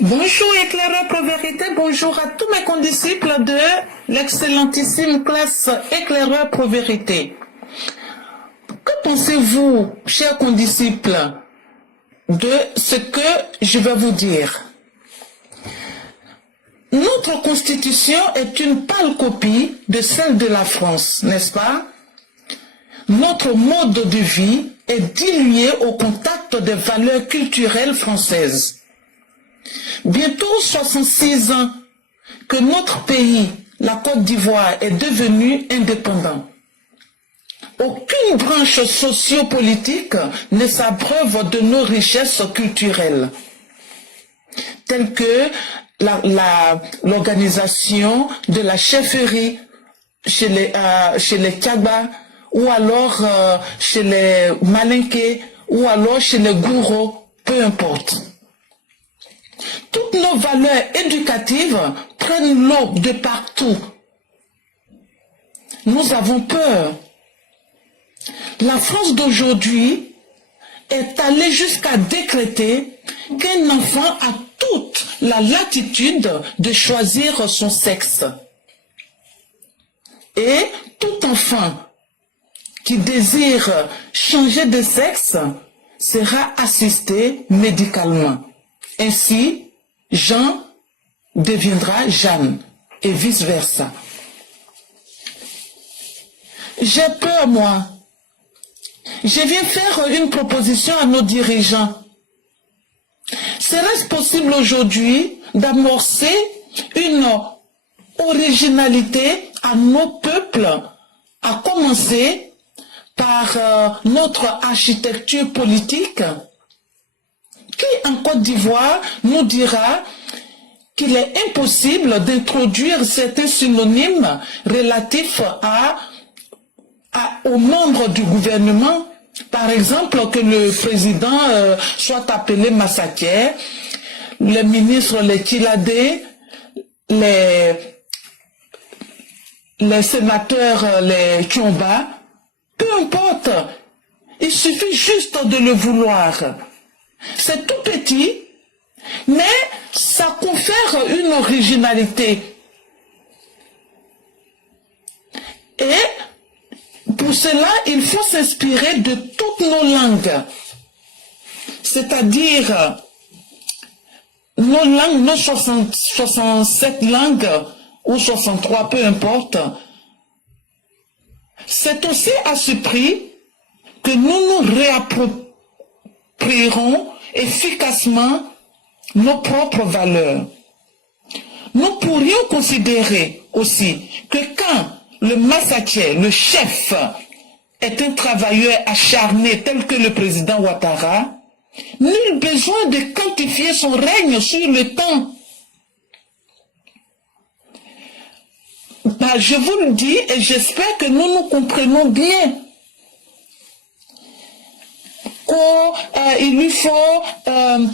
Bonjour éclaireur pour vérité, bonjour à tous mes condisciples de l'excellentissime classe éclaireur pour vérité. Que pensez-vous, chers condisciples, de ce que je vais vous dire? Notre constitution est une pâle copie de celle de la France, n'est-ce pas? Notre mode de vie est dilué au contact des valeurs culturelles françaises. Bientôt 66 ans que notre pays, la Côte d'Ivoire, est devenu indépendant. Aucune branche sociopolitique ne s'abreuve de nos richesses culturelles, telles que l'organisation de la chefferie chez les Tchaba, ou alors chez les Malinké, ou alors chez les Gouro, peu importe. Toutes nos valeurs éducatives prennent l'eau de partout. Nous avons peur. La France d'aujourd'hui est allée jusqu'à décréter qu'un enfant a toute la latitude de choisir son sexe. Et tout enfant qui désire changer de sexe sera assisté médicalement. Ainsi, Jean deviendra Jeanne et vice-versa. J'ai peur, moi. Je viens faire une proposition à nos dirigeants. Serait-ce possible aujourd'hui d'amorcer une originalité à nos peuples, à commencer par notre architecture politique? Qui en Côte d'Ivoire nous dira qu'il est impossible d'introduire certains synonymes relatifs aux membres du gouvernement? Par exemple, que le président soit appelé Massaké, les ministres les Tiladé, les sénateurs les Tchomba, peu importe, il suffit juste de le vouloir. C'est tout petit, mais ça confère une originalité. Et pour cela, il faut s'inspirer de toutes nos langues. C'est-à-dire, nos langues, nos 67 langues, ou 63, peu importe. C'est aussi à ce prix que nous nous réapproprierons efficacement nos propres valeurs. Nous pourrions considérer aussi que quand le Massaké, le chef, est un travailleur acharné tel que le président Ouattara, nul besoin de quantifier son règne sur le temps. Je vous le dis et j'espère que nous nous comprenons bien. Il lui faut un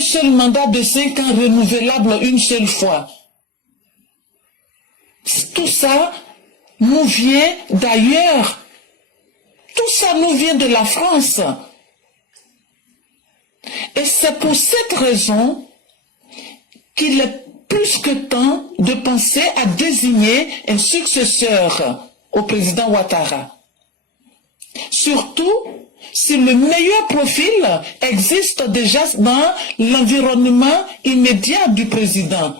seul mandat de 5 ans renouvelable une seule fois. Tout ça nous vient d'ailleurs. Tout ça nous vient de la France. Et c'est pour cette raison qu'il est plus que temps de penser à désigner un successeur au président Ouattara. Surtout si le meilleur profil existe déjà dans l'environnement immédiat du président.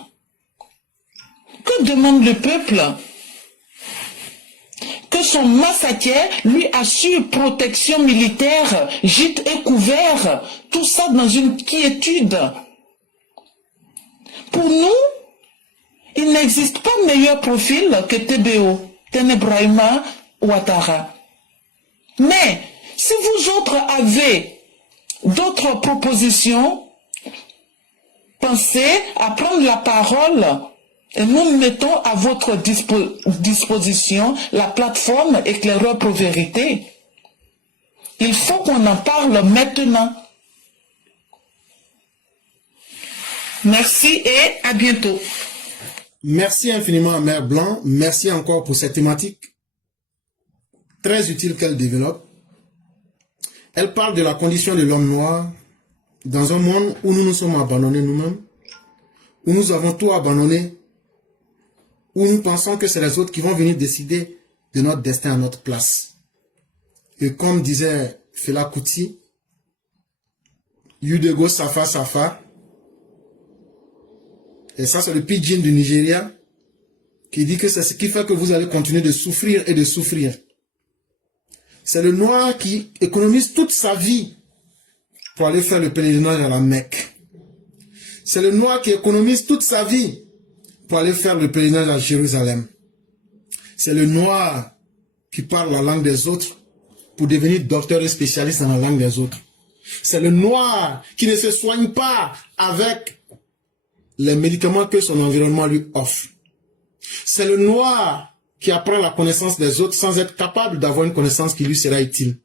Que demande le peuple? Que son Massaké lui assure protection militaire, gîte et couvert, tout ça dans une quiétude. Pour nous, il n'existe pas meilleur profil que TBO, Tenebrahima Ouattara. Mais, si vous autres avez d'autres propositions, pensez à prendre la parole et nous mettons à votre disposition la plateforme Éclaireur pour vérité. Il faut qu'on en parle maintenant. Merci et à bientôt. Merci infiniment, Mère Blanc. Merci encore pour cette thématique très utile qu'elle développe. Elle parle de la condition de l'homme noir dans un monde où nous nous sommes abandonnés nous-mêmes, où nous avons tout abandonné, où nous pensons que c'est les autres qui vont venir décider de notre destin à notre place. Et comme disait Fela Kuti, Yudego Safa Safa, et ça c'est le pidgin du Nigeria, qui dit que c'est ce qui fait que vous allez continuer de souffrir et de souffrir. C'est le noir qui économise toute sa vie pour aller faire le pèlerinage à la Mecque. C'est le noir qui économise toute sa vie pour aller faire le pèlerinage à Jérusalem. C'est le noir qui parle la langue des autres pour devenir docteur et spécialiste dans la langue des autres. C'est le noir qui ne se soigne pas avec les médicaments que son environnement lui offre. C'est le noir qui apprend la connaissance des autres sans être capable d'avoir une connaissance qui lui sera utile.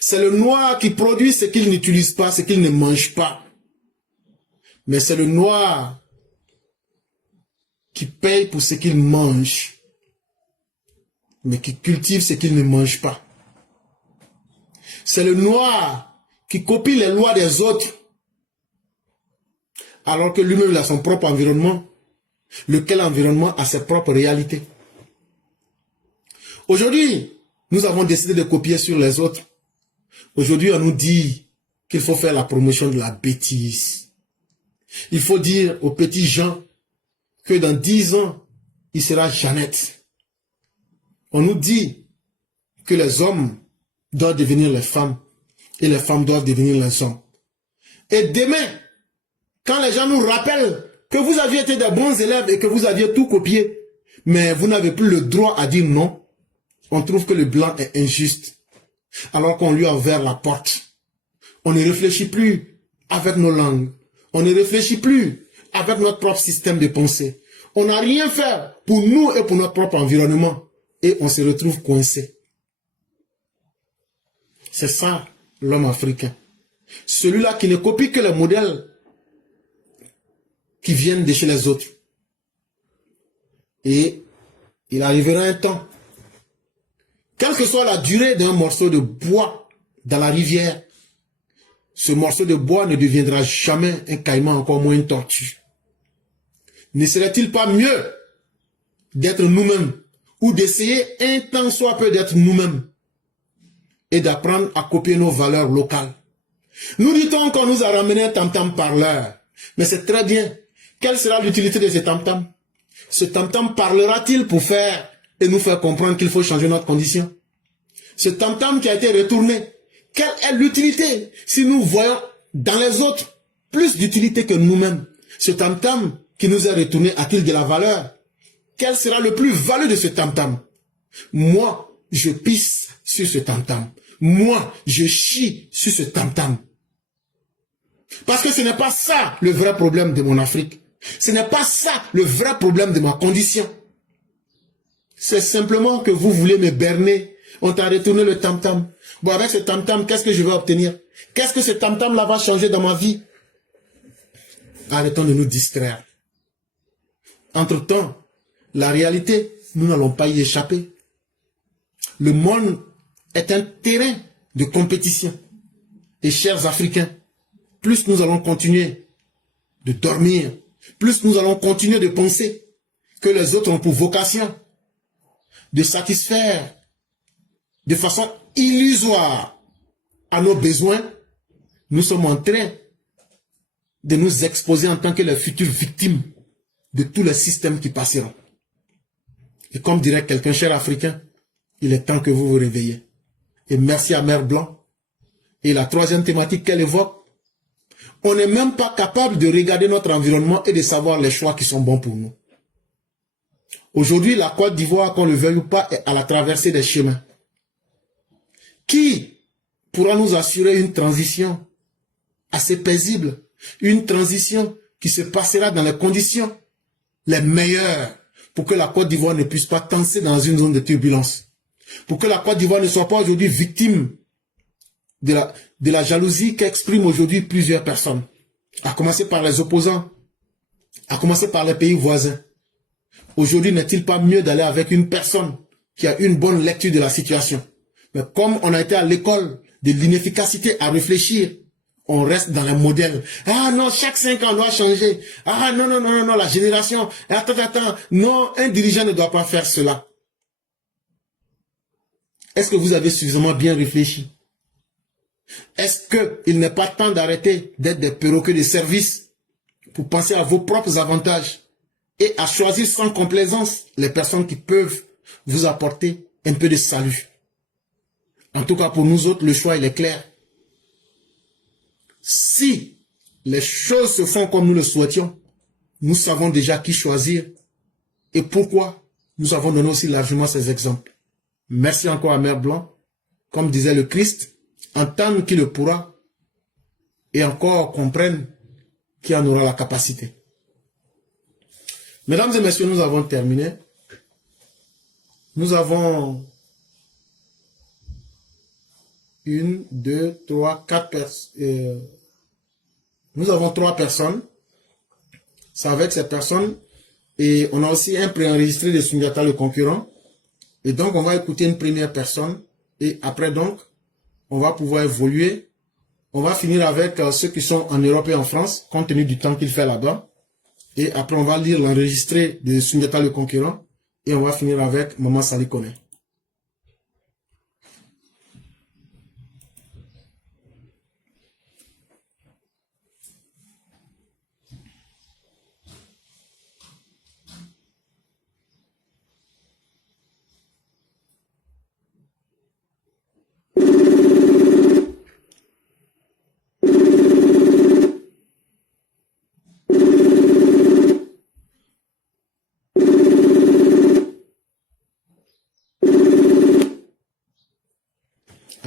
C'est le noir qui produit ce qu'il n'utilise pas, ce qu'il ne mange pas. Mais c'est le noir qui paye pour ce qu'il mange, mais qui cultive ce qu'il ne mange pas. C'est le noir qui copie les lois des autres, alors que lui-même a son propre environnement, lequel environnement a ses propres réalités. Aujourd'hui, nous avons décidé de copier sur les autres. Aujourd'hui, on nous dit qu'il faut faire la promotion de la bêtise. Il faut dire aux petits gens que dans 10 ans, il sera Jeannette. On nous dit que les hommes doivent devenir les femmes et les femmes doivent devenir les hommes. Et demain, quand les gens nous rappellent que vous aviez été des bons élèves et que vous aviez tout copié, mais vous n'avez plus le droit à dire non, on trouve que le blanc est injuste, alors qu'on lui a ouvert la porte. On ne réfléchit plus avec nos langues. On ne réfléchit plus avec notre propre système de pensée. On n'a rien fait pour nous et pour notre propre environnement. Et on se retrouve coincé. C'est ça, l'homme africain. Celui-là qui ne copie que les modèles qui viennent de chez les autres. Et il arrivera un temps, quelle que soit la durée d'un morceau de bois dans la rivière, ce morceau de bois ne deviendra jamais un caïman, encore moins une tortue. Ne serait-il pas mieux d'être nous-mêmes ou d'essayer un tant soit peu d'être nous-mêmes et d'apprendre à copier nos valeurs locales? Nous dit-on qu'on nous a ramené un tam-tam parleur, mais c'est très bien. Quelle sera l'utilité de ce tam-tam? Ce tam-tam parlera-t-il pour faire et nous faire comprendre qu'il faut changer notre condition? Ce tam-tam qui a été retourné, quelle est l'utilité si nous voyons dans les autres plus d'utilité que nous-mêmes? Ce tam-tam qui nous est retourné a-t-il de la valeur? Quel sera le plus-value de ce tam-tam? Moi, je pisse sur ce tam-tam. Moi, je chie sur ce tam-tam. Parce que ce n'est pas ça le vrai problème de mon Afrique. Ce n'est pas ça le vrai problème de ma condition. C'est simplement que vous voulez me berner. On t'a retourné le tam-tam. Bon, avec ce tam-tam, qu'est-ce que je vais obtenir? Qu'est-ce que ce tam-tam-là va changer dans ma vie? Arrêtons de nous distraire. Entre-temps, la réalité, nous n'allons pas y échapper. Le monde est un terrain de compétition. Et chers Africains, plus nous allons continuer de dormir, plus nous allons continuer de penser que les autres ont pour vocation de satisfaire de façon illusoire à nos besoins, nous sommes en train de nous exposer en tant que les futures victimes de tous les systèmes qui passeront. Et comme dirait quelqu'un, cher Africain, il est temps que vous vous réveillez. Et merci à Mère Blanc. Et la troisième thématique qu'elle évoque, on n'est même pas capable de regarder notre environnement et de savoir les choix qui sont bons pour nous. Aujourd'hui, la Côte d'Ivoire, qu'on le veuille ou pas, est à la traversée des chemins. Qui pourra nous assurer une transition assez paisible, une transition qui se passera dans les conditions les meilleures pour que la Côte d'Ivoire ne puisse pas danser dans une zone de turbulence, pour que la Côte d'Ivoire ne soit pas aujourd'hui victime de la jalousie qu'expriment aujourd'hui plusieurs personnes, à commencer par les opposants, à commencer par les pays voisins. Aujourd'hui, n'est-il pas mieux d'aller avec une personne qui a une bonne lecture de la situation? Mais comme on a été à l'école de l'inefficacité à réfléchir, on reste dans les modèles. Ah non, chaque 5 ans, on doit changer. Ah non, non, non, non, non, la génération. Attends. Non, un dirigeant ne doit pas faire cela. Est-ce que vous avez suffisamment bien réfléchi? Est-ce qu'il n'est pas temps d'arrêter d'être des perroquets de service pour penser à vos propres avantages et à choisir sans complaisance les personnes qui peuvent vous apporter un peu de salut? En tout cas, pour nous autres, le choix, il est clair. Si les choses se font comme nous le souhaitions, nous savons déjà qui choisir et pourquoi. Nous avons donné aussi largement ces exemples. Merci encore à Mère Blanc. Comme disait le Christ, entendre qui le pourra et encore comprenne qui en aura la capacité. Mesdames et messieurs, nous avons terminé. Nous avons 1, 2, 3, 4 personnes. Nous avons 3 personnes. C'est avec ces personnes. Et on a aussi un préenregistré de Sundiata le concurrent. Et donc, on va écouter une première personne. Et après, donc, on va pouvoir évoluer. On va finir avec ceux qui sont en Europe et en France, compte tenu du temps qu'il fait là-bas. Et après, on va lire l'enregistré de Sundiata le concurrent. Et on va finir avec Maman Sali Kone.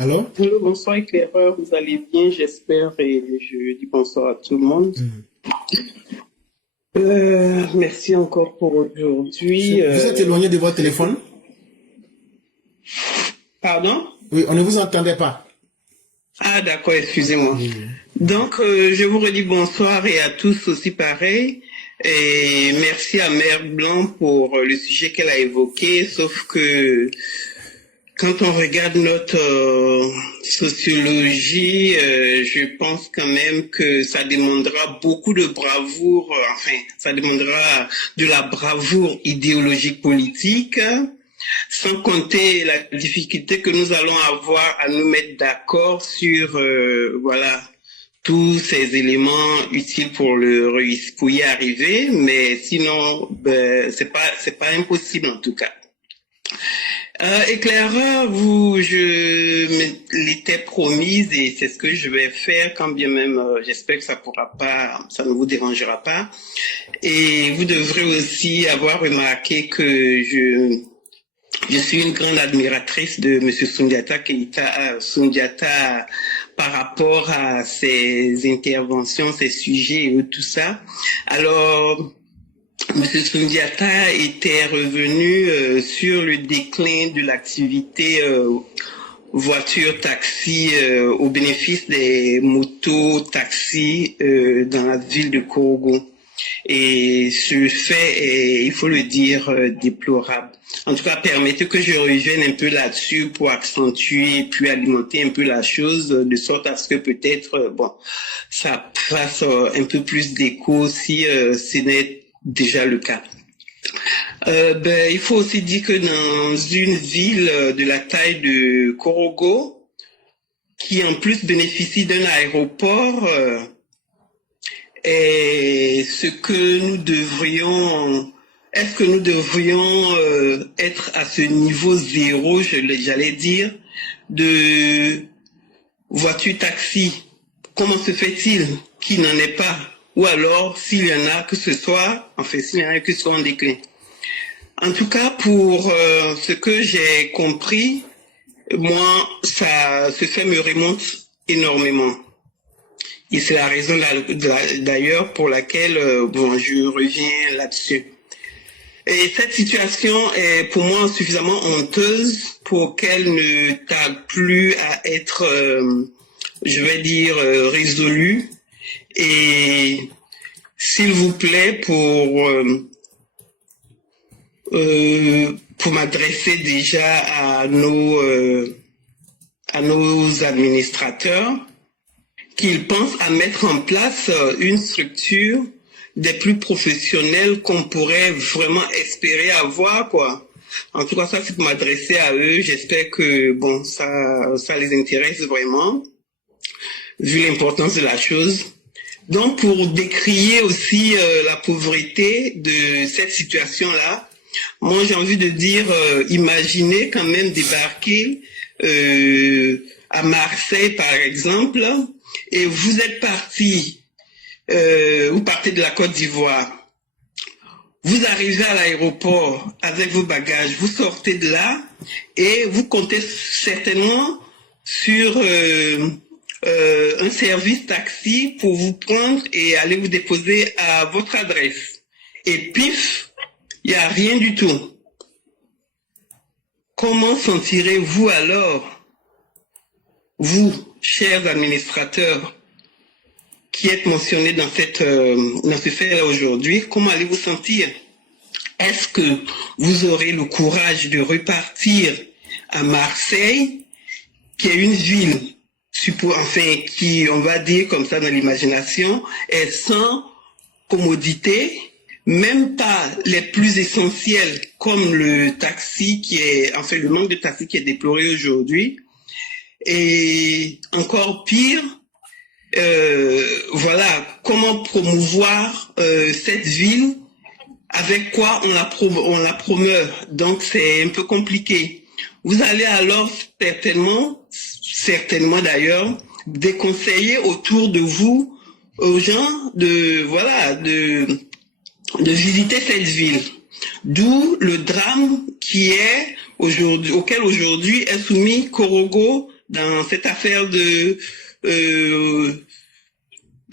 Allô? Hello, bonsoir éclaireur, vous allez bien, j'espère, et je dis bonsoir à tout le monde. Merci encore pour aujourd'hui. Vous êtes éloigné de votre téléphone? Pardon? Oui, on ne vous entendait pas. Ah d'accord, excusez-moi. Donc, je vous redis bonsoir et à tous aussi pareil. Et merci à Mère Blanc pour le sujet qu'elle a évoqué, sauf que quand on regarde notre sociologie, je pense quand même que ça demandera beaucoup de bravoure, ça demandera de la bravoure idéologique politique, sans compter la difficulté que nous allons avoir à nous mettre d'accord sur, tous ces éléments utiles pour y arriver, mais sinon, c'est pas impossible en tout cas. Éclaireur, je me l'étais promise et c'est ce que je vais faire, quand bien même j'espère que ça ne vous dérangera pas. Et vous devrez aussi avoir remarqué que je suis une grande admiratrice de M. Sundiata par rapport à ses interventions, ses sujets et tout ça. Alors, M. Sundiata était revenu sur le déclin de l'activité voiture-taxi au bénéfice des motos-taxis dans la ville de Korogo. Et ce fait est, il faut le dire, déplorable. En tout cas, permettez que je revienne un peu là-dessus pour accentuer puis alimenter un peu la chose, de sorte à ce que peut-être, ça fasse un peu plus d'écho si ce n'est déjà le cas. Il faut aussi dire que dans une ville de la taille de Korogo, qui en plus bénéficie d'un aéroport, est-ce que nous devrions être à ce niveau zéro, j'allais dire, de voiture-taxi? Comment se fait-il qu'il n'en ait pas? Ou alors, s'il y en a, s'il y en a que ce soit en déclin. En tout cas, pour ce que j'ai compris, moi, ce fait me remonte énormément. Et c'est la raison d'ailleurs pour laquelle je reviens là-dessus. Et cette situation est pour moi suffisamment honteuse pour qu'elle ne tarde plus à être, résolue. Et s'il vous plaît, pour m'adresser déjà à nos administrateurs, qu'il pense à mettre en place une structure des plus professionnels qu'on pourrait vraiment espérer avoir, quoi. En tout cas, ça, c'est pour m'adresser à eux. J'espère que, bon, ça les intéresse vraiment, vu l'importance de la chose. Donc, pour décrier aussi la pauvreté de cette situation-là, moi, j'ai envie de dire, imaginez quand même débarquer à Marseille, par exemple, et vous êtes parti, vous partez de la Côte d'Ivoire. Vous arrivez à l'aéroport avec vos bagages, vous sortez de là et vous comptez certainement sur un service taxi pour vous prendre et aller vous déposer à votre adresse. Et pif, il n'y a rien du tout. Comment sentirez-vous alors, vous, chers administrateurs, qui êtes mentionné dans ce fait-là aujourd'hui, comment allez-vous sentir? Est-ce que vous aurez le courage de repartir à Marseille, qui est une ville, qui, on va dire comme ça dans l'imagination, est sans commodité, même pas les plus essentiels comme le taxi le manque de taxi qui est déploré aujourd'hui, et encore pire, voilà, comment promouvoir cette ville, avec quoi on la promeut. Donc c'est un peu compliqué. Vous allez alors certainement d'ailleurs, déconseiller autour de vous aux gens de visiter cette ville. D'où le drame auquel aujourd'hui est soumis Korogo dans cette affaire de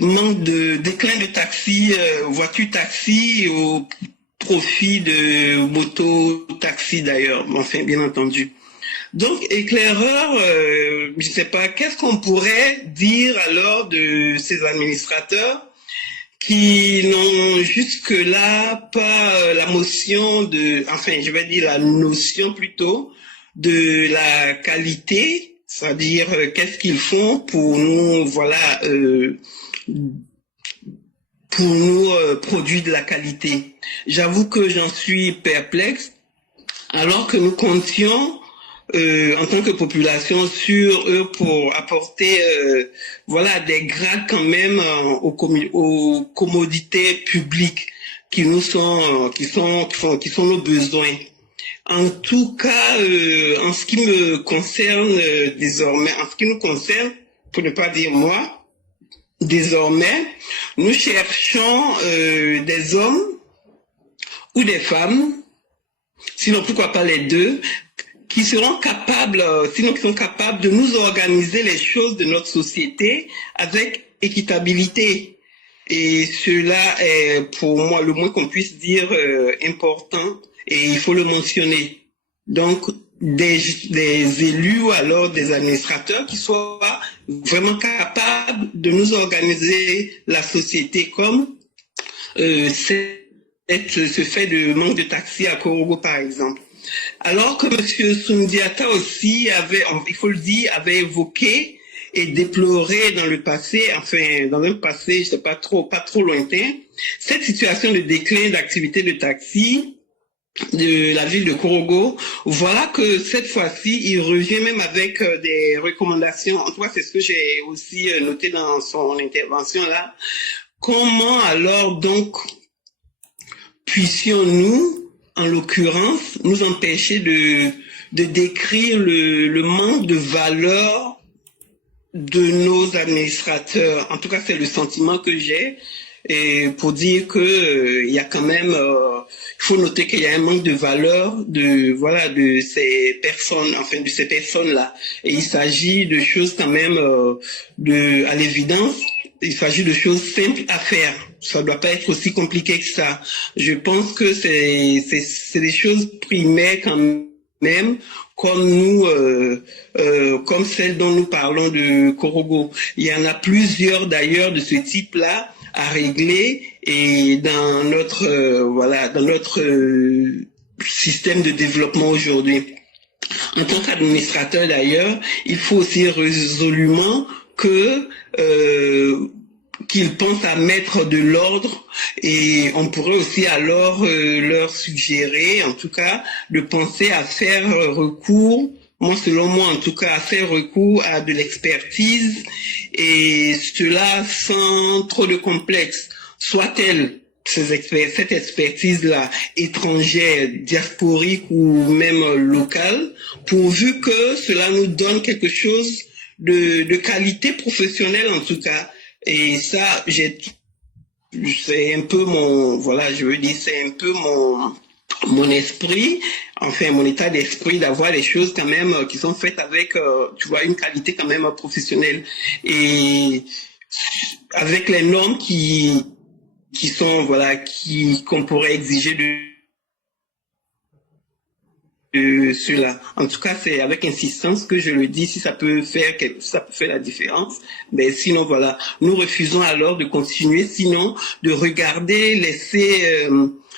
manque de déclin de taxi, voiture taxi au profit de moto taxi d'ailleurs, enfin bien entendu. Donc éclaireur, je sais pas, qu'est-ce qu'on pourrait dire alors de ces administrateurs qui n'ont jusque-là pas la notion plutôt de la qualité, c'est-à-dire qu'est-ce qu'ils font pour nous, produire de la qualité. J'avoue que j'en suis perplexe, alors que nous comptions en tant que population sur eux pour apporter des grades quand même aux commodités publiques qui sont nos besoins. En tout cas, en ce qui me concerne désormais, pour ne pas dire moi, désormais, nous cherchons des hommes ou des femmes, sinon pourquoi pas les deux, qui sont capables de nous organiser les choses de notre société avec équitabilité. Et cela est pour moi le moins qu'on puisse dire important et il faut le mentionner. Donc des élus ou alors des administrateurs qui soient vraiment capables de nous organiser la société comme ce fait de manque de taxi à Korogo par exemple. Alors que M. Soundiata aussi avait évoqué et déploré dans le passé, dans un passé, je sais pas trop lointain, cette situation de déclin d'activité de taxi de la ville de Korogo. Voilà que cette fois-ci, il revient même avec des recommandations. En tout cas, c'est ce que j'ai aussi noté dans son intervention là. Comment alors donc puissions-nous, en l'occurrence, nous empêcher de décrire le manque de valeur de nos administrateurs. En tout cas, c'est le sentiment que j'ai. Et pour dire que il y a quand même, il faut noter qu'il y a un manque de valeur de ces personnes-là. Et il s'agit de choses quand même à l'évidence. Il s'agit de choses simples à faire. Ça doit pas être aussi compliqué que ça. Je pense que c'est des choses primaires quand même, comme comme celle dont nous parlons de Korogo. Il y en a plusieurs d'ailleurs de ce type-là à régler et dans notre système de développement aujourd'hui. En tant qu'administrateur d'ailleurs, il faut aussi résolument que qu'ils pensent à mettre de l'ordre, et on pourrait aussi alors leur suggérer, en tout cas, de penser à faire recours, moi selon moi en tout cas, à faire recours à de l'expertise, et cela sans trop de complexe, soit-elle cette expertise-là, étrangère, diasporique ou même locale, pourvu que cela nous donne quelque chose de qualité professionnelle en tout cas. Et ça, c'est un peu mon, voilà, je veux dire, c'est un peu mon esprit, enfin mon état d'esprit, d'avoir les choses quand même qui sont faites avec, tu vois, une qualité quand même professionnelle, et avec les normes qui sont, voilà, qu'on pourrait exiger de cela. En tout cas, c'est avec insistance que je le dis, si ça peut faire la différence. Mais sinon, voilà, nous refusons alors de continuer, sinon de regarder, laisser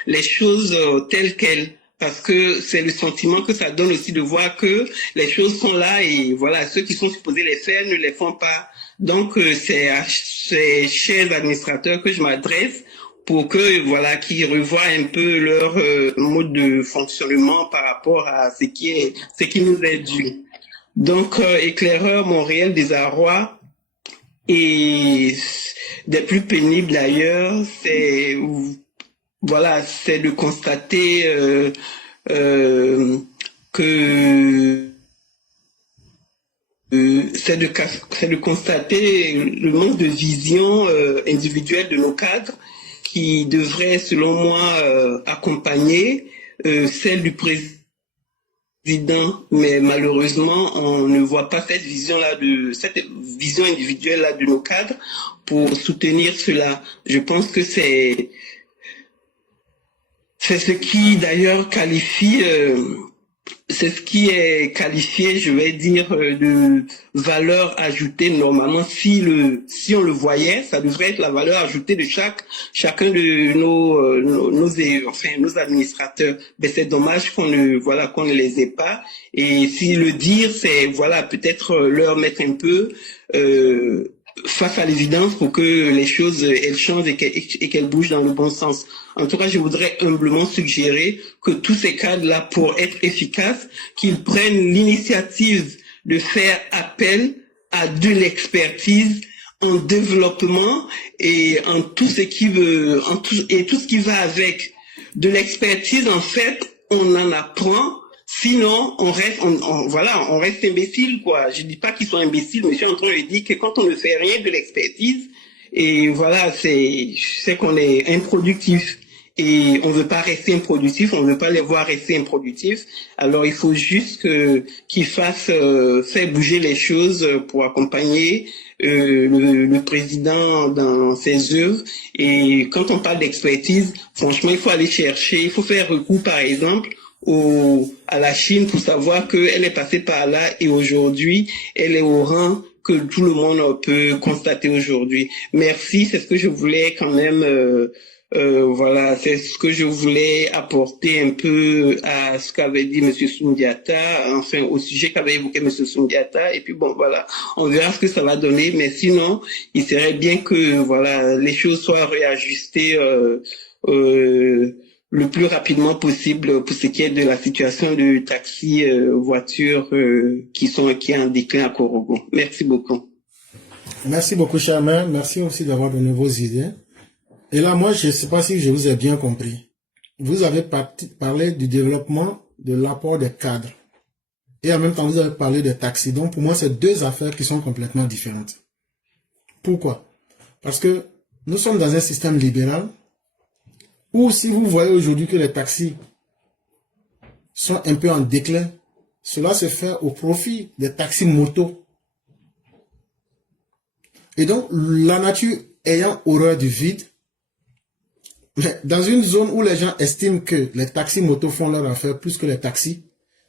les choses telles quelles. Parce que c'est le sentiment que ça donne aussi de voir que les choses sont là, et voilà, ceux qui sont supposés les faire ne les font pas. Donc, c'est à ces chers administrateurs que je m'adresse, pour que, voilà, qu'ils revoient un peu leur mode de fonctionnement par rapport à ce qui nous est dû. Donc, éclaireur, mon réel désarroi, et des plus pénibles d'ailleurs, c'est, voilà, c'est de constater que c'est de constater le manque de vision individuelle de nos cadres, qui devrait, selon moi, accompagner celle du président, mais malheureusement, on ne voit pas cette vision individuelle-là de nos cadres pour soutenir cela. Je pense que c'est ce qui, d'ailleurs, c'est ce qui est qualifié, je vais dire, de valeur ajoutée. Normalement, si on le voyait, ça devrait être la valeur ajoutée de chacun de nos administrateurs. Mais c'est dommage qu'on ne les ait pas. Et si le dire, c'est, voilà, peut-être leur mettre un peu face à l'évidence pour que les choses elles changent et qu'elles bougent dans le bon sens. En tout cas, je voudrais humblement suggérer que tous ces cadres-là, pour être efficaces, qu'ils prennent l'initiative de faire appel à de l'expertise en développement et en tout ce qui tout ce qui va avec. De l'expertise, en fait, on en apprend. Sinon, on reste imbécile, quoi. Je dis pas qu'ils sont imbéciles, mais je suis en train de dire que quand on ne fait rien de l'expertise, et voilà, c'est qu'on est improductif. Et on veut pas rester improductif, on veut pas les voir rester improductifs. Alors il faut juste qu'ils fassent faire bouger les choses pour accompagner le président dans ses œuvres. Et quand on parle d'expertise, franchement, il faut aller chercher, il faut faire recours, par exemple, à la Chine pour savoir qu'elle est passée par là, et aujourd'hui, elle est au rang que tout le monde peut constater aujourd'hui. Merci, c'est ce que je voulais quand même... voilà, c'est ce que je voulais apporter un peu à ce qu'avait dit M. Soundiata, enfin au sujet qu'avait évoqué M. Soundiata, et puis bon, voilà, on verra ce que ça va donner, mais sinon, il serait bien que, voilà, les choses soient réajustées le plus rapidement possible pour ce qui est de la situation de taxi voitures qui est en déclin à Korogo. Merci beaucoup. Merci beaucoup, Charmaine. Merci aussi d'avoir de nouvelles idées. Et là, moi, je ne sais pas si je vous ai bien compris. Vous avez parlé du développement de l'apport des cadres. Et en même temps, vous avez parlé des taxis. Donc, pour moi, c'est deux affaires qui sont complètement différentes. Pourquoi? Parce que nous sommes dans un système libéral où, si vous voyez aujourd'hui que les taxis sont un peu en déclin, cela se fait au profit des taxis motos. Et donc, la nature ayant horreur du vide, dans une zone où les gens estiment que les taxis motos font leur affaire plus que les taxis,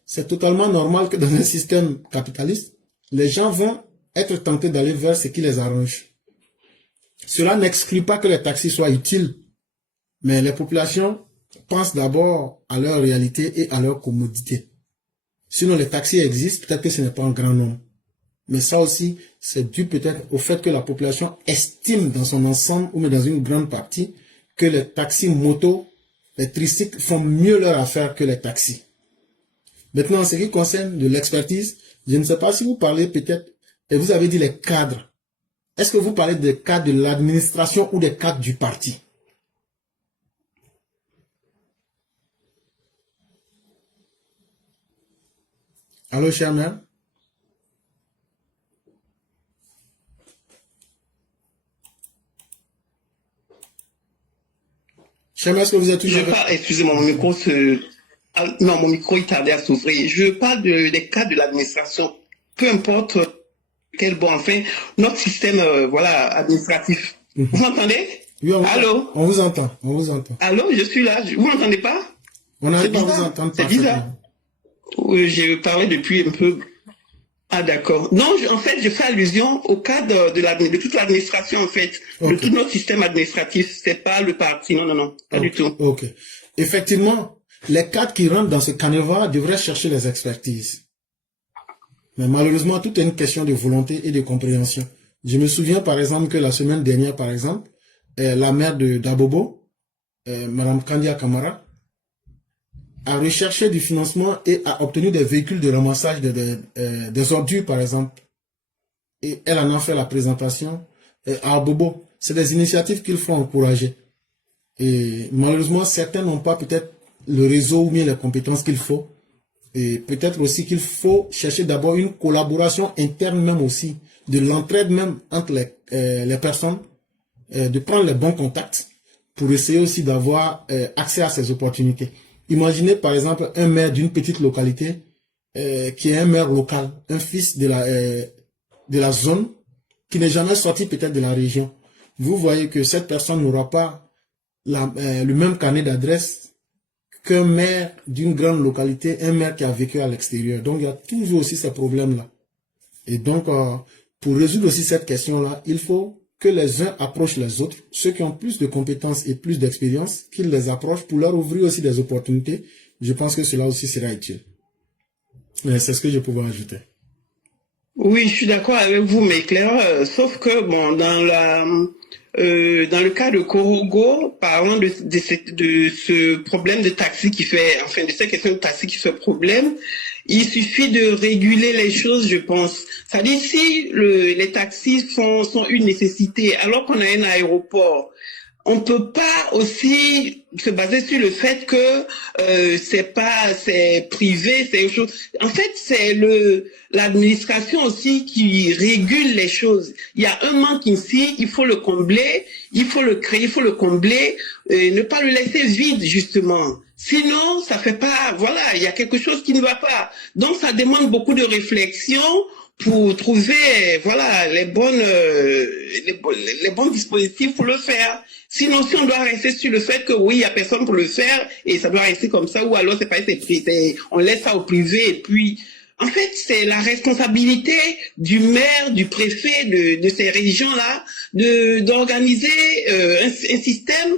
c'est totalement normal que dans un système capitaliste, les gens vont être tentés d'aller vers ce qui les arrange. Cela n'exclut pas que les taxis soient utiles, mais les populations pensent d'abord à leur réalité et à leur commodité. Sinon, les taxis existent, peut-être que ce n'est pas un grand nombre. Mais ça aussi, c'est dû peut-être au fait que la population estime dans son ensemble, ou même dans une grande partie, que les taxis motos, les tricycles font mieux leur affaire que les taxis. Maintenant, en ce qui concerne de l'expertise, je ne sais pas si vous parlez peut-être, et vous avez dit les cadres. Est-ce que vous parlez des cadres de l'administration ou des cadres du parti? Allô, cher maire? Cher maire, est-ce que vous êtes toujours... Excusez-moi, mon micro non, mon micro il tardait à s'ouvrir. Je parle des cas de l'administration. Peu importe quel bon, enfin, notre système, voilà, administratif. Vous m'entendez? Oui, allô? On vous entend, on vous entend. Allô, je suis là. Vous m'entendez pas? On n'arrive pas à vous entendre. C'est bizarre. Oui, j'ai parlé depuis un peu. Ah d'accord. Non, en fait, je fais allusion au cas de toute l'administration, en fait, de tout notre système administratif. C'est pas le parti, non, pas du tout. Ok. Effectivement, les cadres qui rentrent dans ce canevas devraient chercher les expertises. Mais malheureusement, tout est une question de volonté et de compréhension. Je me souviens par exemple que la semaine dernière, par exemple, la maire d'Abobo, Mme Kandia Kamara, a recherché du financement et a obtenu des véhicules de ramassage des ordures, par exemple. Et elle en a fait la présentation à Abobo. C'est des initiatives qu'il faut encourager. Et malheureusement, certains n'ont pas peut-être le réseau ou bien les compétences qu'il faut. Et peut-être aussi qu'il faut chercher d'abord une collaboration interne même aussi, de l'entraide même entre les personnes, de prendre les bons contacts pour essayer aussi d'avoir accès à ces opportunités. Imaginez par exemple un maire d'une petite localité qui est un maire local, un fils de la zone qui n'est jamais sorti peut-être de la région. Vous voyez que cette personne n'aura pas le même carnet d'adresse qu'un maire d'une grande localité, un maire qui a vécu à l'extérieur. Donc il y a toujours aussi ces problèmes-là. Et donc pour résoudre aussi cette question-là, il faut que les uns approchent les autres, ceux qui ont plus de compétences et plus d'expérience, qu'ils les approchent pour leur ouvrir aussi des opportunités. Je pense que cela aussi sera utile. C'est ce que je pouvais ajouter. Oui, je suis d'accord avec vous, mais Claire, sauf que bon, dans le cas de Korogo, parlant de ce problème de taxi qui fait, enfin de cette question de taxi qui fait problème, il suffit de réguler les choses, je pense. C'est-à-dire si les taxis sont une nécessité, alors qu'on a un aéroport, on peut pas aussi se baser sur le fait que c'est privé, c'est autre chose. En fait, c'est l'administration aussi qui régule les choses. Il y a un manque ici, il faut le combler, il faut le créer, il faut le combler, ne pas le laisser vide justement. Sinon, ça fait pas, voilà, il y a quelque chose qui ne va pas. Donc, ça demande beaucoup de réflexion pour trouver, voilà, les bons dispositifs pour le faire. Sinon, si on doit rester sur le fait que oui, il y a personne pour le faire et ça doit rester comme ça, ou alors c'est pas, on laisse ça au privé et puis, en fait, c'est la responsabilité du maire, du préfet de ces régions-là d'organiser un système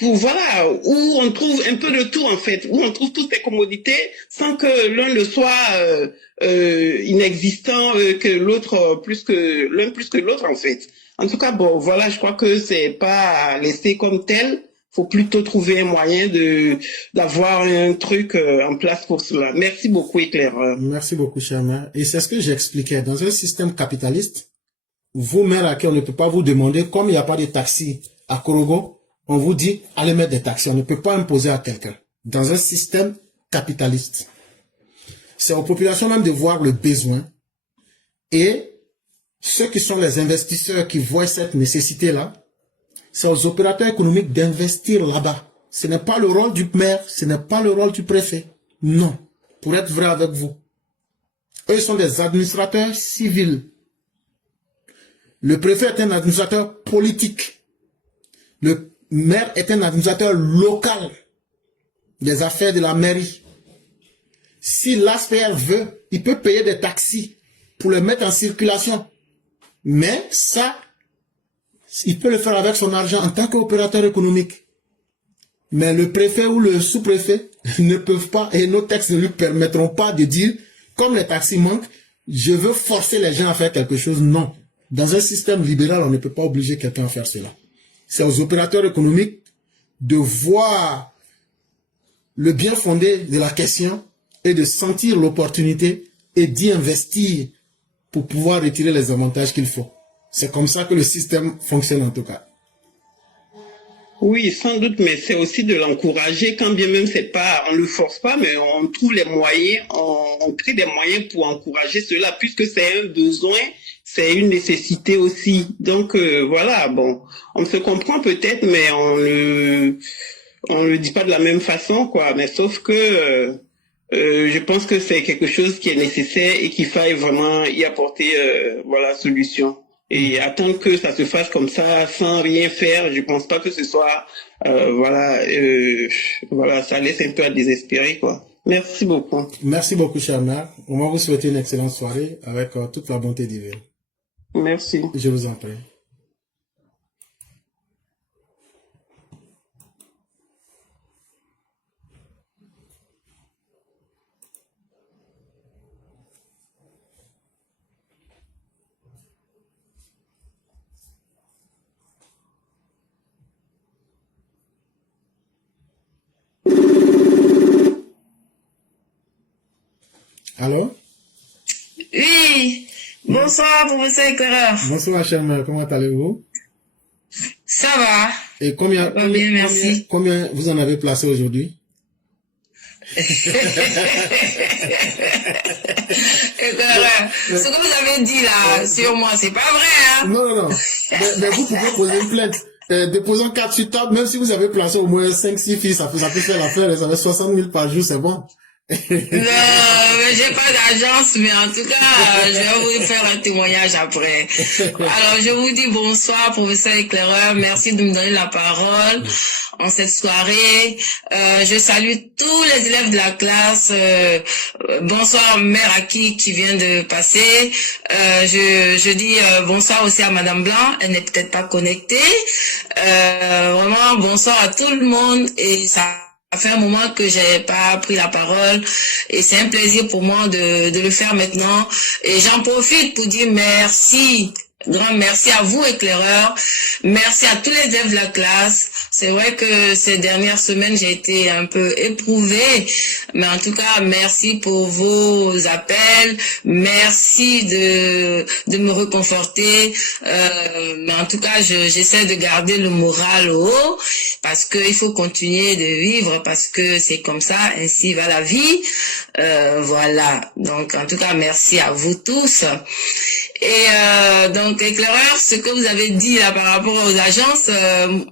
pour, voilà, où on trouve un peu de tout en fait, où on trouve toutes les commodités sans que l'un ne soit inexistant, que l'autre plus que l'autre en fait. En tout cas, bon, voilà, je crois que c'est pas laissé comme tel. Faut plutôt trouver un moyen d'avoir un truc en place pour cela. Merci beaucoup, Claire. Merci beaucoup, cher maire. Et c'est ce que j'expliquais. Dans un système capitaliste, vous, maire, à qui on ne peut pas vous demander, comme il n'y a pas de taxi à Korogo, on vous dit, allez mettre des taxis. On ne peut pas imposer à quelqu'un. Dans un système capitaliste, c'est aux populations même de voir le besoin. Et ceux qui sont les investisseurs qui voient cette nécessité-là, c'est aux opérateurs économiques d'investir là-bas. Ce n'est pas le rôle du maire, ce n'est pas le rôle du préfet. Non, pour être vrai avec vous. Eux sont des administrateurs civils. Le préfet est un administrateur politique. Le maire est un administrateur local des affaires de la mairie. Si l'ASPR veut, il peut payer des taxis pour les mettre en circulation. Mais ça, il peut le faire avec son argent en tant qu'opérateur économique. Mais le préfet ou le sous-préfet ne peuvent pas, et nos textes ne lui permettront pas de dire, comme les taxis manquent, je veux forcer les gens à faire quelque chose. Non. Dans un système libéral, on ne peut pas obliger quelqu'un à faire cela. C'est aux opérateurs économiques de voir le bien fondé de la question et de sentir l'opportunité et d'y investir pour pouvoir retirer les avantages qu'il faut. C'est comme ça que le système fonctionne en tout cas. Oui, sans doute, mais c'est aussi de l'encourager, quand bien même c'est pas, on le force pas, mais on trouve les moyens, on crée des moyens pour encourager cela, puisque c'est un besoin, c'est une nécessité aussi. Donc voilà, bon, on se comprend peut-être, mais on le dit pas de la même façon, quoi. Mais sauf que je pense que c'est quelque chose qui est nécessaire et qu'il faille vraiment y apporter, voilà, solution. Et attendre que ça se fasse comme ça, sans rien faire, je pense pas que ce soit, voilà, ça laisse un peu à désespérer, quoi. Merci beaucoup. Merci beaucoup, Charna. On va vous souhaiter une excellente soirée avec toute la bonté divine. Merci. Je vous en prie. Allô? Oui, bonsoir, professeur éclaireur. Bonsoir, Charna. Comment allez-vous? Ça va? Et combien vous en avez placé aujourd'hui? Éclaireur, ce que vous avez dit là sur moi, c'est pas vrai, hein? Non. Mais vous pouvez poser une plainte. Déposons 4 sur table, même si vous avez placé au moins 5-6 filles, ça peut faire l'affaire, ça fait 60 000 par jour, c'est bon. Non, mais j'ai pas d'agence, mais en tout cas, je vais vous faire un témoignage après. Alors, je vous dis bonsoir, professeur éclaireur. Merci de me donner la parole en cette soirée. Je salue tous les élèves de la classe. Bonsoir, Mère Aki qui vient de passer. Je dis bonsoir aussi à Madame Blanc. Elle n'est peut-être pas connectée. Vraiment, bonsoir à tout le monde et ça fait un moment que j'ai pas pris la parole et c'est un plaisir pour moi de le faire maintenant et j'en profite pour dire merci, grand merci à vous éclaireurs, merci à tous les élèves de la classe. C'est vrai que ces dernières semaines j'ai été un peu éprouvée, mais en tout cas merci pour vos appels, merci de me réconforter, mais en tout cas j'essaie de garder le moral haut parce que il faut continuer de vivre parce que c'est comme ça, ainsi va la vie. Voilà, donc en tout cas merci à vous tous. Et donc éclaireur, ce que vous avez dit là par rapport aux agences,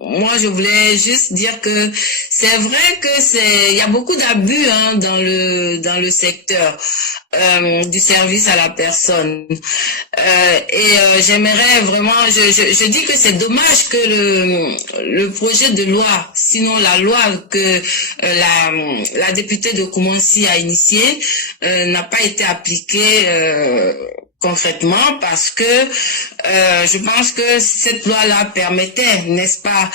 moi je voulais juste dire que c'est vrai que il y a beaucoup d'abus hein, dans le secteur du service à la personne. J'aimerais vraiment, je dis que c'est dommage que le projet de loi, sinon la loi que la députée de Koumansi a initiée, n'a pas été appliquée concrètement parce que je pense que cette loi-là permettait, n'est-ce pas,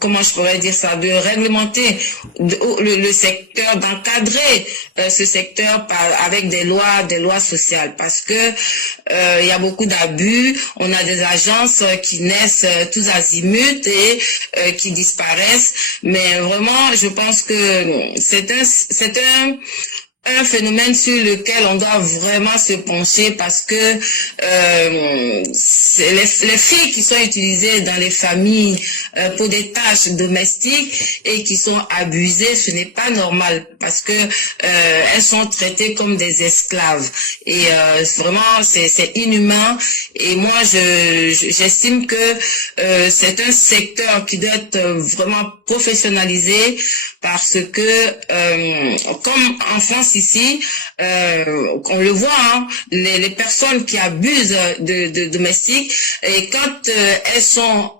comment je pourrais dire ça, de réglementer le secteur, d'encadrer ce secteur avec des lois sociales parce que il y a beaucoup d'abus, on a des agences qui naissent tous azimuts et qui disparaissent, mais vraiment je pense que c'est un phénomène sur lequel on doit vraiment se pencher parce que c'est les filles qui sont utilisées dans les familles pour des tâches domestiques et qui sont abusées, ce n'est pas normal parce que elles sont traitées comme des esclaves et vraiment c'est inhumain et moi j'estime que c'est un secteur qui doit être vraiment professionnalisé parce que comme en France ici, on le voit, hein, les personnes qui abusent de domestiques et quand elles sont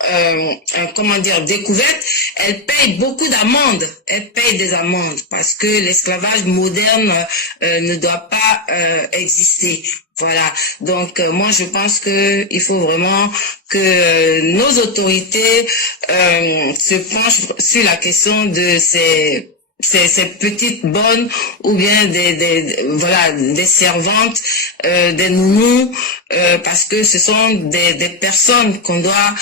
découvertes, elles payent beaucoup d'amendes, elles payent des amendes parce que l'esclavage moderne ne doit pas exister. Voilà. Donc moi je pense que il faut vraiment que nos autorités se penchent sur la question de ces ces petites bonnes ou bien voilà, des servantes, des nounous, parce que ce sont des personnes qu'on doit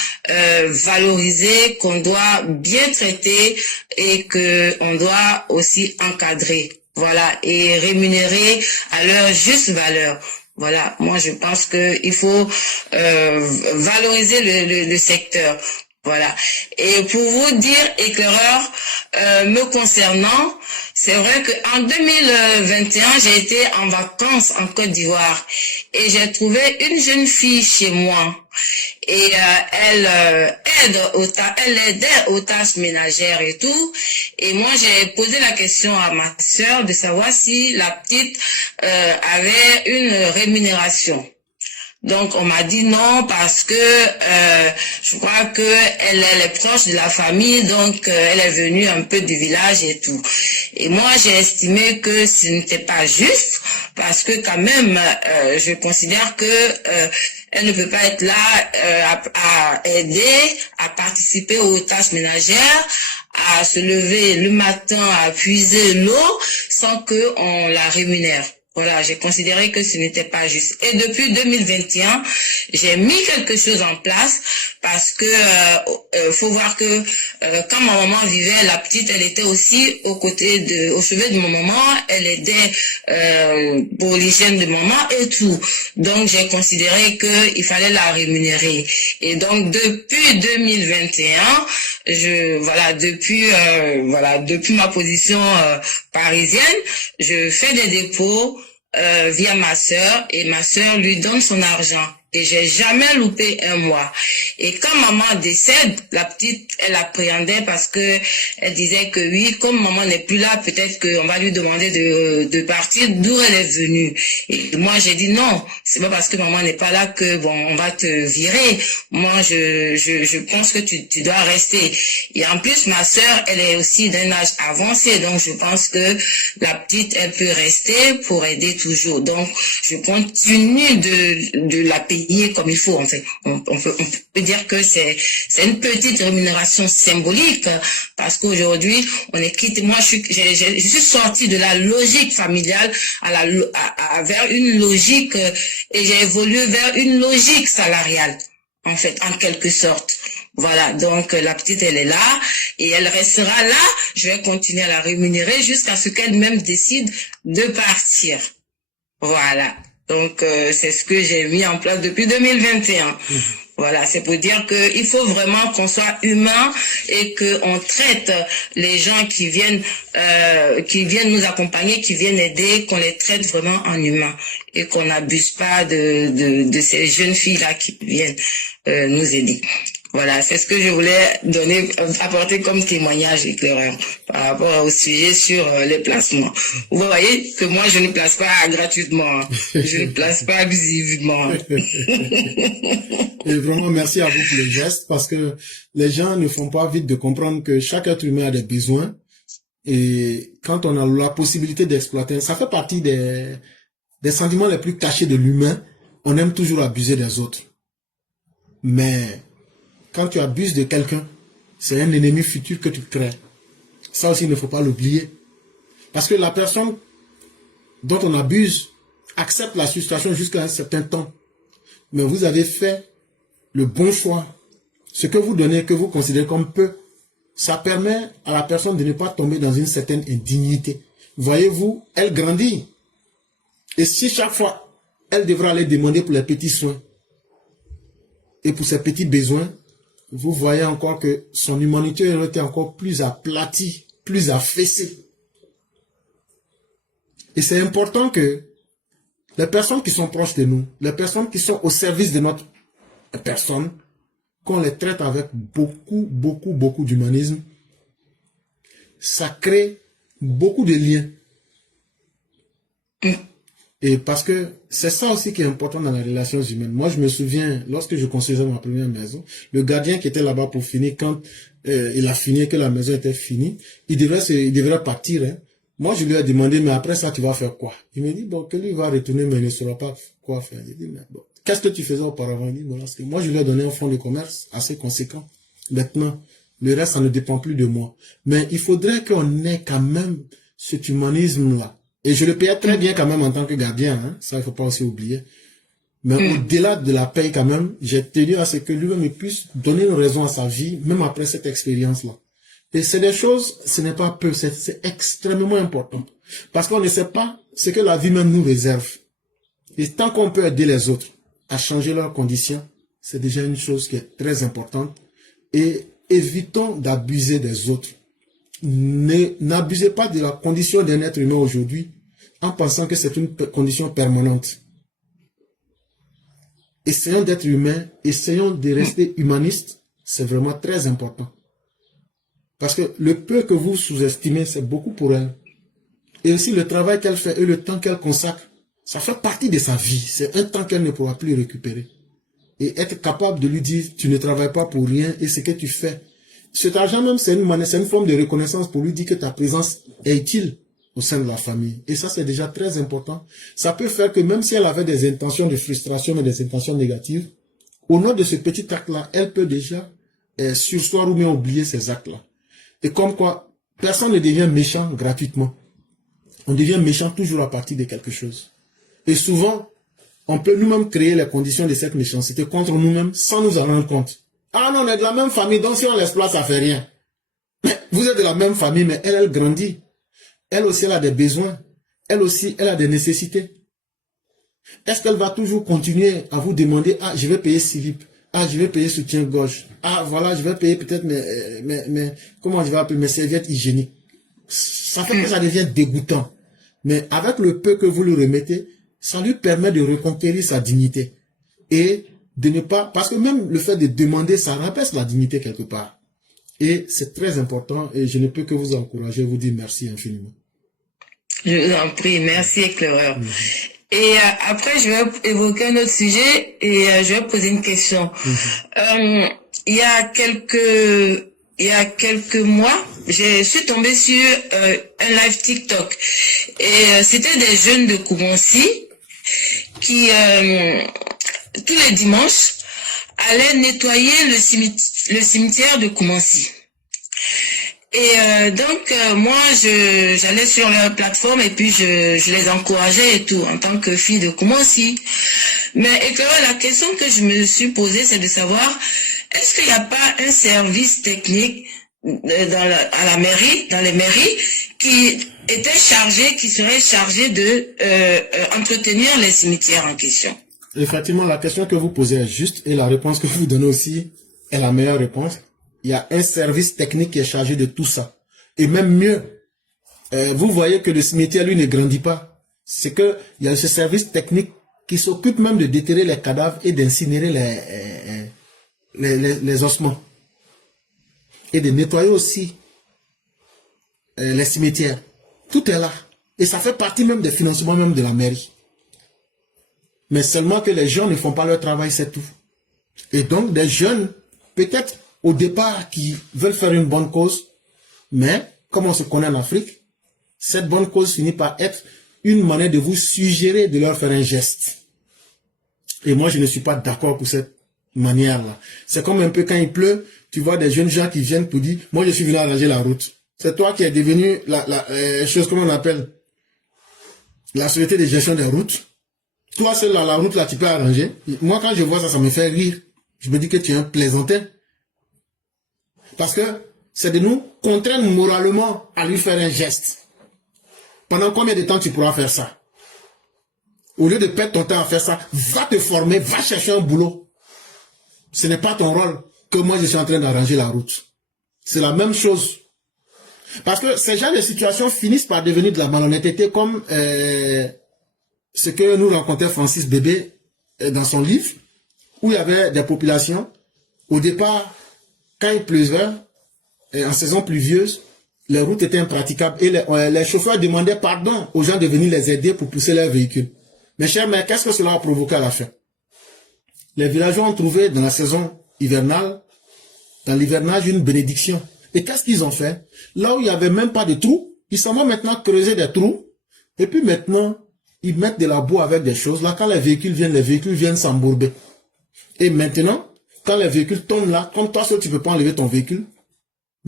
valoriser, qu'on doit bien traiter et que on doit aussi encadrer. Voilà, et rémunérer à leur juste valeur. Voilà, moi je pense que il faut valoriser le secteur. Voilà. Et pour vous dire, éclaireur, me concernant, c'est vrai qu'en 2021, j'ai été en vacances en Côte d'Ivoire et j'ai trouvé une jeune fille chez moi. Et elle aidait aux tâches ménagères et tout. Et moi, j'ai posé la question à ma sœur de savoir si la petite avait une rémunération. Donc on m'a dit non parce que je crois que elle est proche de la famille, donc elle est venue un peu du village et tout. Et moi j'ai estimé que ce n'était pas juste parce que quand même je considère que elle ne peut pas être là à aider, à participer aux tâches ménagères, à se lever le matin, à puiser l'eau sans que on la rémunère. Voilà, j'ai considéré que ce n'était pas juste. Et depuis 2021, j'ai mis quelque chose en place parce que faut voir que quand ma maman vivait, la petite, elle était aussi au chevet de mon maman, elle aidait pour l'hygiène de maman et tout. Donc j'ai considéré que il fallait la rémunérer. Et donc depuis 2021, depuis ma position parisienne, je fais des dépôts via ma sœur et ma sœur lui donne son argent. Et j'ai jamais loupé un mois. Et quand maman décède, la petite, elle appréhendait parce que elle disait que oui, comme maman n'est plus là, peut-être qu'on va lui demander de partir d'où elle est venue. Et moi, j'ai dit non, c'est pas parce que maman n'est pas là que bon, on va te virer. Moi, je pense que tu dois rester. Et en plus, ma sœur, elle est aussi d'un âge avancé, donc je pense que la petite, elle peut rester pour aider toujours. Donc, je continue de la payer comme il faut. En fait, on peut dire que c'est une petite rémunération symbolique parce qu'aujourd'hui on est quitté. Moi, je suis sortie de la logique familiale vers une logique et j'ai évolué vers une logique salariale. En fait, en quelque sorte. Voilà, donc la petite, elle est là et elle restera là. Je vais continuer à la rémunérer jusqu'à ce qu'elle-même décide de partir. Voilà. Donc, c'est ce que j'ai mis en place depuis 2021. Voilà, c'est pour dire qu'il faut vraiment qu'on soit humain et qu'on traite les gens qui viennent nous accompagner, qui viennent aider, qu'on les traite vraiment en humain et qu'on n'abuse pas de ces jeunes filles-là qui viennent nous aider. Voilà, c'est ce que je voulais apporter comme témoignage éclaireur par rapport au sujet sur les placements. Vous voyez que moi, je ne place pas gratuitement, je ne place pas abusivement. Et vraiment, merci à vous pour le geste, parce que les gens ne font pas vite de comprendre que chaque être humain a des besoins. Et quand on a la possibilité d'exploiter, ça fait partie des sentiments les plus cachés de l'humain. On aime toujours abuser des autres. Mais quand tu abuses de quelqu'un, c'est un ennemi futur que tu crées. Ça aussi, il ne faut pas l'oublier. Parce que la personne dont on abuse accepte la situation jusqu'à un certain temps. Mais vous avez fait le bon choix. Ce que vous donnez, que vous considérez comme peu, ça permet à la personne de ne pas tomber dans une certaine indignité. Voyez-vous, elle grandit. Et si chaque fois, elle devra aller demander pour les petits soins et pour ses petits besoins, vous voyez encore que son humanité aurait été encore plus aplatie, plus affaissée. Et c'est important que les personnes qui sont proches de nous, les personnes qui sont au service de notre personne, qu'on les traite avec beaucoup d'humanisme, ça crée beaucoup de liens. Et parce que c'est ça aussi qui est important dans les relations humaines. Moi, je me souviens, lorsque je construisais ma première maison, le gardien qui était là-bas pour finir, quand il a fini, que la maison était finie, il devrait partir. Hein. Moi, je lui ai demandé, mais après ça, tu vas faire quoi? Il me dit, bon, que lui va retourner, mais il ne saura pas quoi faire. J'ai dit, mais bon, qu'est-ce que tu faisais auparavant? Il dit, bon, parce que moi, je lui ai donné un fonds de commerce assez conséquent. Maintenant, Le reste, ça ne dépend plus de moi. Mais il faudrait qu'on ait quand même cet humanisme-là. Et je le payais très bien quand même en tant que gardien, hein. Ça, il faut pas aussi oublier. Mais au-delà de la paye quand même, j'ai tenu à ce que lui-même puisse donner une raison à sa vie, même après cette expérience-là. Et c'est des choses, ce n'est pas peu, c'est extrêmement important. Parce qu'on ne sait pas ce que la vie même nous réserve. Et tant qu'on peut aider les autres à changer leurs conditions, c'est déjà une chose qui est très importante. Et évitons d'abuser des autres. N'abusez pas de la condition d'un être humain aujourd'hui en pensant que c'est une condition permanente. Essayons d'être humains, essayons de rester humanistes, c'est vraiment très important. Parce que le peu que vous sous-estimez, c'est beaucoup pour elle. Et aussi le travail qu'elle fait et le temps qu'elle consacre, ça fait partie de sa vie. C'est un temps qu'elle ne pourra plus récupérer. Et être capable de lui dire, tu ne travailles pas pour rien et ce que tu fais. Cet argent même, c'est une forme de reconnaissance pour lui dire que ta présence est utile au sein de la famille. Et ça, c'est déjà très important. Ça peut faire que même si elle avait des intentions de frustration, mais des intentions négatives, au nom de ce petit acte-là, elle peut déjà sursoir ou bien oublier ces actes-là. Et comme quoi, personne ne devient méchant gratuitement. On devient méchant toujours à partir de quelque chose. Et souvent, on peut nous-mêmes créer les conditions de cette méchanceté contre nous-mêmes sans nous en rendre compte. Ah non, on est de la même famille, donc si on l'exploite, ça fait rien. Mais vous êtes de la même famille, mais elle grandit. Elle aussi, elle a des besoins. Elle aussi, elle a des nécessités. Est-ce qu'elle va toujours continuer à vous demander, ah, je vais payer slip, ah, je vais payer soutien-gorge, ah, voilà, je vais payer peut-être comment je vais appeler, mes serviettes hygiéniques. Ça fait que ça devient dégoûtant. Mais avec le peu que vous lui remettez, ça lui permet de reconquérir sa dignité. Et de ne pas, parce que même le fait de demander, ça rabaisse la dignité quelque part. Et c'est très important et je ne peux que vous encourager, vous dire merci infiniment. Je vous en prie, merci éclaireur. Et après, je vais évoquer un autre sujet et je vais poser une question. Il y a quelques mois, je suis tombée sur un live TikTok et c'était des jeunes de Koumonsi qui tous les dimanches allaient nettoyer le cimetière de Koumonsi. Et donc moi j'allais sur leur plateforme et puis je les encourageais et tout en tant que fille de Koumonsi. Mais la question que je me suis posée, c'est de savoir est-ce qu'il n'y a pas un service technique à la mairie, dans les mairies, qui serait chargé de entretenir les cimetières en question. Effectivement, la question que vous posez est juste et la réponse que vous donnez aussi est la meilleure réponse. Il y a un service technique qui est chargé de tout ça. Et même mieux, vous voyez que le cimetière, lui, ne grandit pas. C'est que il y a ce service technique qui s'occupe même de déterrer les cadavres et d'incinérer les ossements. Et de nettoyer aussi les cimetières. Tout est là. Et ça fait partie même des financements même de la mairie. Mais seulement que les gens ne font pas leur travail, c'est tout. Et donc, des jeunes, peut-être au départ, qui veulent faire une bonne cause, mais, comme on se connaît en Afrique, cette bonne cause finit par être une manière de vous suggérer de leur faire un geste. Et moi, je ne suis pas d'accord pour cette manière-là. C'est comme un peu quand il pleut, tu vois des jeunes gens qui viennent pour dire, moi, je suis venu arranger la route. C'est toi qui es devenu la chose, comment on appelle, la société de gestion des routes. Toi, seul la route là, tu peux arranger. Moi, quand je vois ça, ça me fait rire. Je me dis que tu es un plaisantin. Parce que c'est de nous contraindre moralement à lui faire un geste. Pendant combien de temps tu pourras faire ça? Au lieu de perdre ton temps à faire ça, va te former, va chercher un boulot. Ce n'est pas ton rôle que moi je suis en train d'arranger la route. C'est la même chose. Parce que ces genres de situations finissent par devenir de la malhonnêteté comme ce que nous rencontrait Francis Bébé dans son livre, où il y avait des populations. Au départ, quand il pleuvait, en saison pluvieuse, les routes étaient impraticables et les chauffeurs demandaient pardon aux gens de venir les aider pour pousser leurs véhicules. Mes chers, mais qu'est-ce que cela a provoqué à la fin? Les villageois ont trouvé dans la saison hivernale, dans l'hivernage, une bénédiction. Et qu'est-ce qu'ils ont fait? Là où il n'y avait même pas de trous, ils s'en vont maintenant creuser des trous. Et puis maintenant, ils mettent de la boue avec des choses. Là, quand les véhicules viennent s'embourber. Et maintenant, quand les véhicules tombent là, comme toi seul, tu ne peux pas enlever ton véhicule,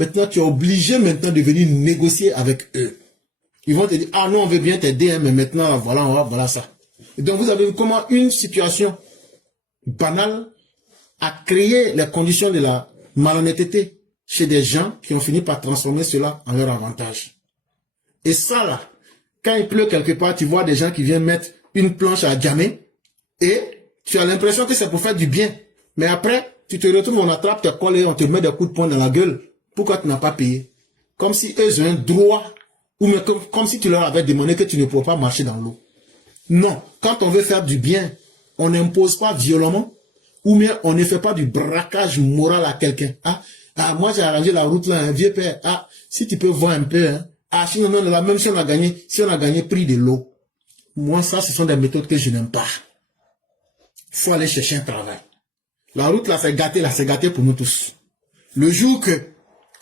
Maintenant, tu es obligé maintenant de venir négocier avec eux. Ils vont te dire, ah non, on veut bien t'aider, mais maintenant, voilà ça. Et donc, vous avez vu comment une situation banale a créé les conditions de la malhonnêteté chez des gens qui ont fini par transformer cela en leur avantage. Et ça, là, quand il pleut quelque part, tu vois des gens qui viennent mettre une planche à jammer et tu as l'impression que c'est pour faire du bien. Mais après, tu te retrouves, on attrape tes collègues, on te met des coups de poing dans la gueule. Pourquoi tu n'as pas payé? Comme si eux ont un droit, ou même comme si tu leur avais demandé que tu ne pourrais pas marcher dans l'eau. Non, quand on veut faire du bien, on n'impose pas violemment, ou bien on ne fait pas du braquage moral à quelqu'un. Moi j'ai arrangé la route là, un vieux père. Si tu peux voir un peu, sinon non, même si on a gagné prix de l'eau. Moi ça, ce sont des méthodes que je n'aime pas. Il faut aller chercher un travail. La route là, c'est gâté pour nous tous. Le jour que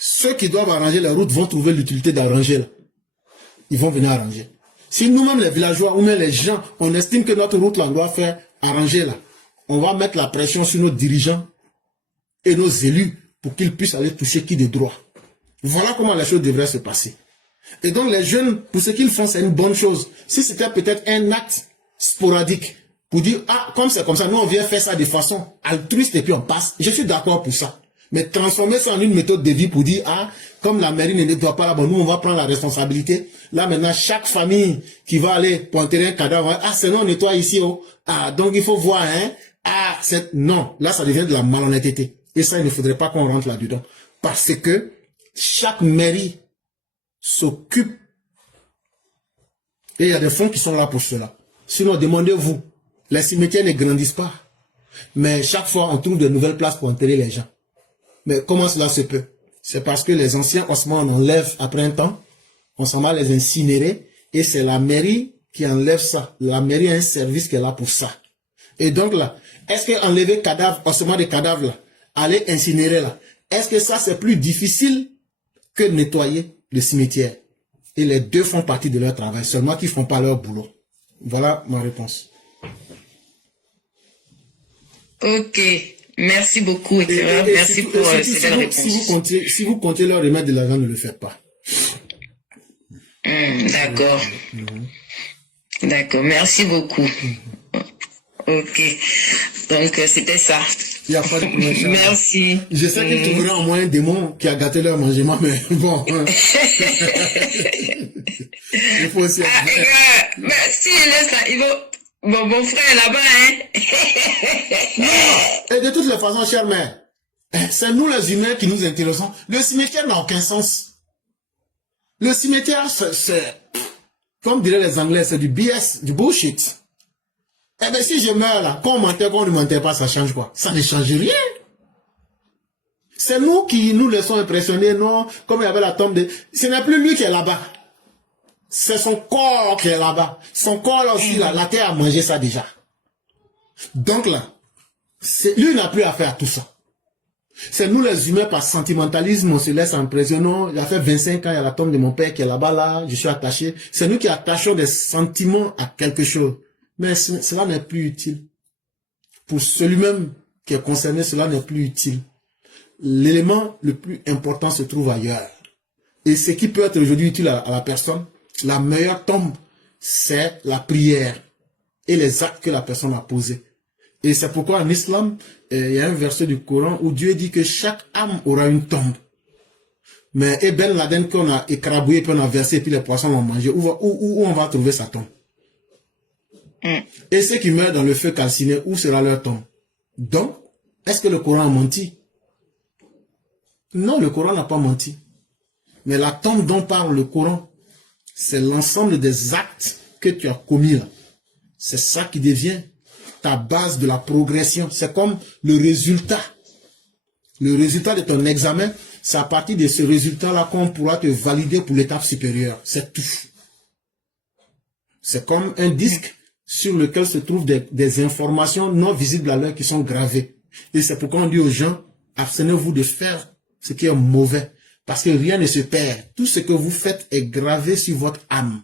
ceux qui doivent arranger la route vont trouver l'utilité d'arranger là, ils vont venir arranger. Si nous-mêmes les villageois ou même les gens, on estime que notre route là, on doit faire arranger là, on va mettre la pression sur nos dirigeants et nos élus pour qu'ils puissent aller toucher qui de droit. Voilà comment les choses devraient se passer. Et donc les jeunes, pour ce qu'ils font, c'est une bonne chose. Si c'était peut-être un acte sporadique, pour dire, comme c'est comme ça, nous on vient faire ça de façon altruiste et puis on passe, je suis d'accord pour ça. Mais transformer ça en une méthode de vie pour dire, comme la mairie ne nettoie pas là-bas, nous on va prendre la responsabilité. Là maintenant, chaque famille qui va aller pointer un cadavre, c'est non, on nettoie ici, donc il faut voir, non, là ça devient de la malhonnêteté. Et ça, il ne faudrait pas qu'on rentre là-dedans. Parce que chaque mairie s'occupe, et il y a des fonds qui sont là pour cela. Sinon, demandez-vous, les cimetières ne grandissent pas. Mais chaque fois, on trouve de nouvelles places pour enterrer les gens. Mais comment cela se peut? C'est parce que les anciens ossements, on enlève après un temps, on s'en va les incinérer, et c'est la mairie qui enlève ça. La mairie a un service qui est là pour ça. Et donc là, est-ce que enlever ossements de cadavres là, aller incinérer là, est-ce que ça c'est plus difficile que nettoyer le cimetière? Et les deux font partie de leur travail, seulement qu'ils ne font pas leur boulot. Voilà ma réponse. Ok, merci beaucoup, éclaireur. Merci pour cette belle réponse. Si vous comptez leur remettre de l'argent, ne le faites pas. D'accord. D'accord, merci beaucoup. Ok, donc c'était ça. Il n'y a pas de problème. Merci. Je sais qu'il trouverait au moins un démon qui a gâté leur mangement, mais bon. Il faut aussi... mais si il laisse ça, il va... Mon frère est là-bas, Non, et de toutes les façons, chère mère, c'est nous les humains qui nous intéressons. Le cimetière n'a aucun sens. Le cimetière, c'est... Comme diraient les Anglais, c'est du BS, du bullshit. Eh bien, si je meurs là, qu'on mentait, qu'on ne mentait pas, ça change quoi? Ça ne change rien. C'est nous qui nous laissons impressionner, non? Comme il y avait la tombe de... Ce n'est plus lui qui est là-bas. C'est son corps qui est là-bas. Son corps là aussi, là, la terre a mangé ça déjà. Donc là, lui n'a plus affaire à tout ça. C'est nous les humains, par sentimentalisme, on se laisse impressionner. Il a fait 25 ans, il y a la tombe de mon père qui est là-bas, là, je suis attaché. C'est nous qui attachons des sentiments à quelque chose. Mais cela n'est plus utile. Pour celui-même qui est concerné, cela n'est plus utile. L'élément le plus important se trouve ailleurs. Et ce qui peut être aujourd'hui utile à la personne, la meilleure tombe, c'est la prière et les actes que la personne a posés. Et c'est pourquoi en islam, il y a un verset du Coran où Dieu dit que chaque âme aura une tombe. Mais Ben Laden qu'on a écrabouillé, puis on a versé, puis les poissons l'ont mangé, où on va trouver sa tombe? Et ceux qui meurent dans le feu calciné, où sera leur tombe? Donc, est-ce que le Coran a menti? Non, le Coran n'a pas menti. Mais la tombe dont parle le Coran, c'est l'ensemble des actes que tu as commis là. C'est ça qui devient ta base de la progression. C'est comme le résultat. Le résultat de ton examen, c'est à partir de ce résultat-là qu'on pourra te valider pour l'étape supérieure. C'est tout. C'est comme un disque sur lequel se trouvent des informations non visibles à l'œil qui sont gravées. Et c'est pourquoi on dit aux gens, abstenez-vous de faire ce qui est mauvais. Parce que rien ne se perd. Tout ce que vous faites est gravé sur votre âme.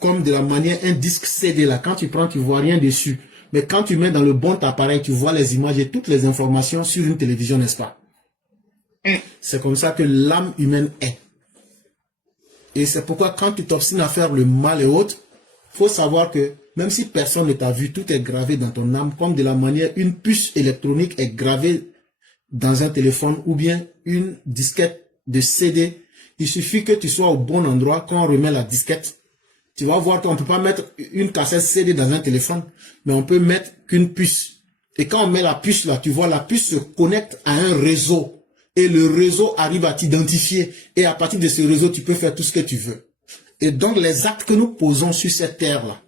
Comme de la manière, un disque CD là, quand tu prends, tu vois rien dessus. Mais quand tu mets dans le bon appareil, tu vois les images et toutes les informations sur une télévision, n'est-ce pas? C'est comme ça que l'âme humaine est. Et c'est pourquoi quand tu t'obstines à faire le mal et autres, il faut savoir que même si personne ne t'a vu, tout est gravé dans ton âme, comme de la manière une puce électronique est gravée dans un téléphone ou bien une disquette de CD. Il suffit que tu sois au bon endroit quand on remet la disquette. Tu vas voir qu'on ne peut pas mettre une cassette CD dans un téléphone, mais on peut mettre qu'une puce. Et quand on met la puce là, tu vois, la puce se connecte à un réseau. Et le réseau arrive à t'identifier. Et à partir de ce réseau, tu peux faire tout ce que tu veux. Et donc, les actes que nous posons sur cette terre-là,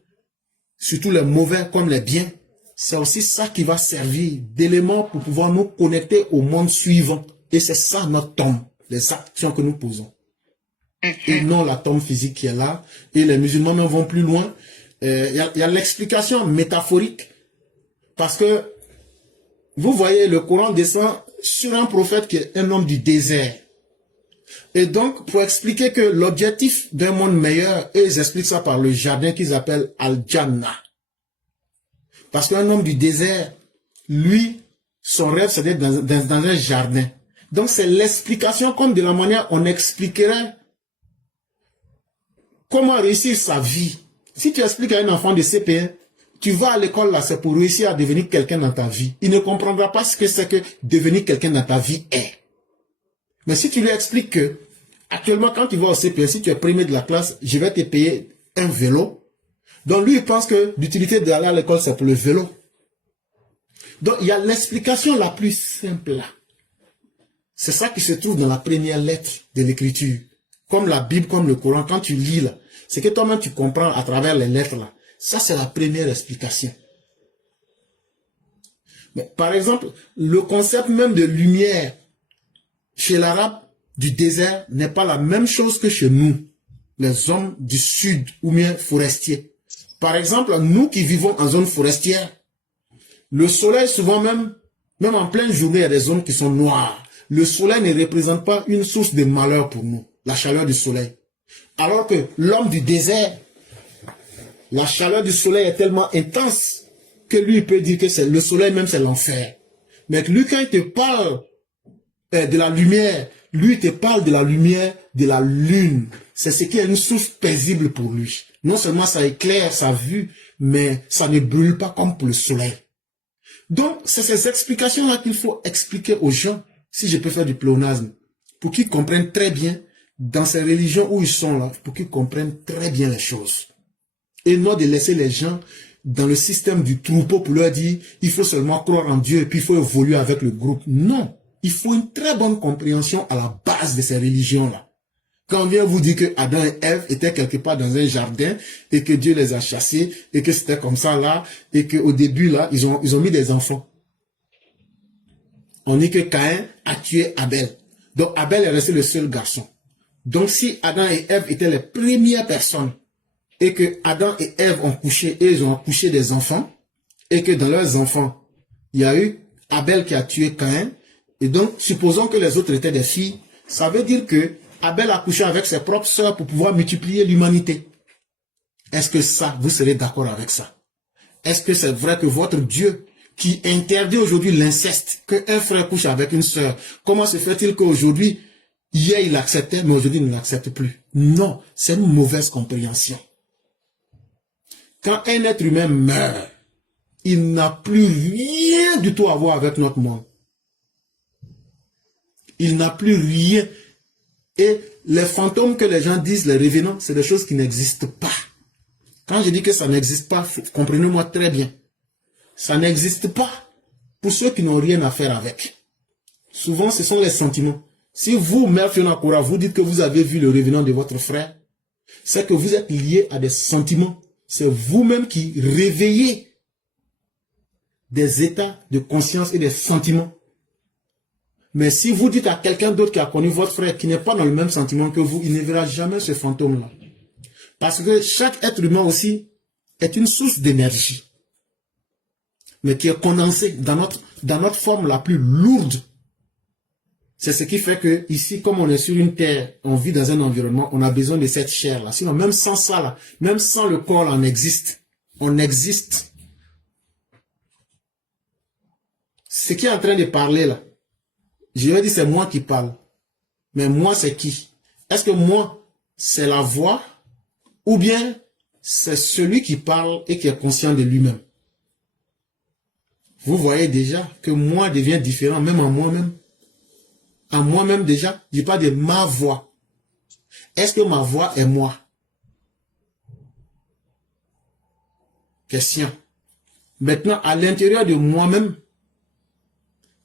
surtout les mauvais comme les biens, c'est aussi ça qui va servir d'élément pour pouvoir nous connecter au monde suivant. Et c'est ça notre tombe, les actions que nous posons. Et non la tombe physique qui est là. Et les musulmans même vont plus loin. Il y a l'explication métaphorique. Parce que, vous voyez, le Coran descend sur un prophète qui est un homme du désert. Et donc, pour expliquer que l'objectif d'un monde meilleur, et ils expliquent ça par le jardin qu'ils appellent Al-Jannah. Parce qu'un homme du désert, lui, son rêve, c'est d'être dans un jardin. Donc, c'est l'explication comme de la manière on expliquerait comment réussir sa vie. Si tu expliques à un enfant de CP1, tu vas à l'école là, c'est pour réussir à devenir quelqu'un dans ta vie. Il ne comprendra pas ce que c'est que devenir quelqu'un dans ta vie est. Mais si tu lui expliques que, actuellement, quand tu vas au CP1, si tu es premier de la classe, je vais te payer un vélo. Donc lui, il pense que l'utilité d'aller à l'école, c'est pour le vélo. Donc il y a l'explication la plus simple là. C'est ça qui se trouve dans la première lettre de l'écriture. Comme la Bible, comme le Coran, quand tu lis là, c'est que toi-même tu comprends à travers les lettres là. Ça, c'est la première explication. Mais, par exemple, le concept même de lumière chez l'arabe du désert n'est pas la même chose que chez nous, les hommes du sud ou bien forestiers. Par exemple, nous qui vivons en zone forestière, le soleil souvent même en pleine journée, il y a des zones qui sont noires. Le soleil ne représente pas une source de malheur pour nous, la chaleur du soleil. Alors que l'homme du désert, la chaleur du soleil est tellement intense que lui, il peut dire que c'est le soleil même, c'est l'enfer. Mais lui, quand il te parle de la lumière, lui, il te parle de la lumière de la lune. C'est ce qui est une source paisible pour lui. Non seulement ça éclaire sa vue, mais ça ne brûle pas comme pour le soleil. Donc, c'est ces explications-là qu'il faut expliquer aux gens, si je peux faire du pléonasme, pour qu'ils comprennent très bien, dans ces religions où ils sont là, pour qu'ils comprennent très bien les choses. Et non de laisser les gens dans le système du troupeau pour leur dire il faut seulement croire en Dieu et puis il faut évoluer avec le groupe. Non, il faut une très bonne compréhension à la base de ces religions-là. Quand on vient vous dire que Adam et Ève étaient quelque part dans un jardin et que Dieu les a chassés et que c'était comme ça là et qu'au début là, ils ont mis des enfants. On dit que Caïn a tué Abel. Donc Abel est resté le seul garçon. Donc si Adam et Ève étaient les premières personnes et que Adam et Ève ont couché et ils ont accouché des enfants, et que dans leurs enfants, il y a eu Abel qui a tué Caïn, et donc supposons que les autres étaient des filles, ça veut dire que Abel a couché avec ses propres sœurs pour pouvoir multiplier l'humanité. Est-ce que ça, vous serez d'accord avec ça? Est-ce que c'est vrai que votre Dieu, qui interdit aujourd'hui l'inceste, qu'un frère couche avec une sœur, comment se fait-il qu'aujourd'hui, hier il l'acceptait, mais aujourd'hui il ne l'accepte plus? Non, c'est une mauvaise compréhension. Quand un être humain meurt, il n'a plus rien du tout à voir avec notre monde. Il n'a plus rien. Et les fantômes que les gens disent, les revenants, c'est des choses qui n'existent pas. Quand je dis que ça n'existe pas, comprenez-moi très bien. Ça n'existe pas pour ceux qui n'ont rien à faire avec. Souvent, ce sont les sentiments. Si vous, Mère Fiona Koura, vous dites que vous avez vu le revenant de votre frère, c'est que vous êtes lié à des sentiments. C'est vous-même qui réveillez des états de conscience et des sentiments. Mais si vous dites à quelqu'un d'autre qui a connu votre frère, qui n'est pas dans le même sentiment que vous, il ne verra jamais ce fantôme-là. Parce que chaque être humain aussi est une source d'énergie. Mais qui est condensée dans notre forme la plus lourde. C'est ce qui fait que ici, comme on est sur une terre, on vit dans un environnement, on a besoin de cette chair-là. Sinon, même sans ça, là, même sans le corps, là, on existe. On existe. Ce qui est en train de parler, là, je vais dire c'est moi qui parle. Mais moi, c'est qui? Est-ce que moi, c'est la voix ou bien c'est celui qui parle et qui est conscient de lui-même? Vous voyez déjà que moi devient différent même en moi-même. En moi-même déjà, je parle de ma voix. Est-ce que ma voix est moi? Question. Maintenant, à l'intérieur de moi-même,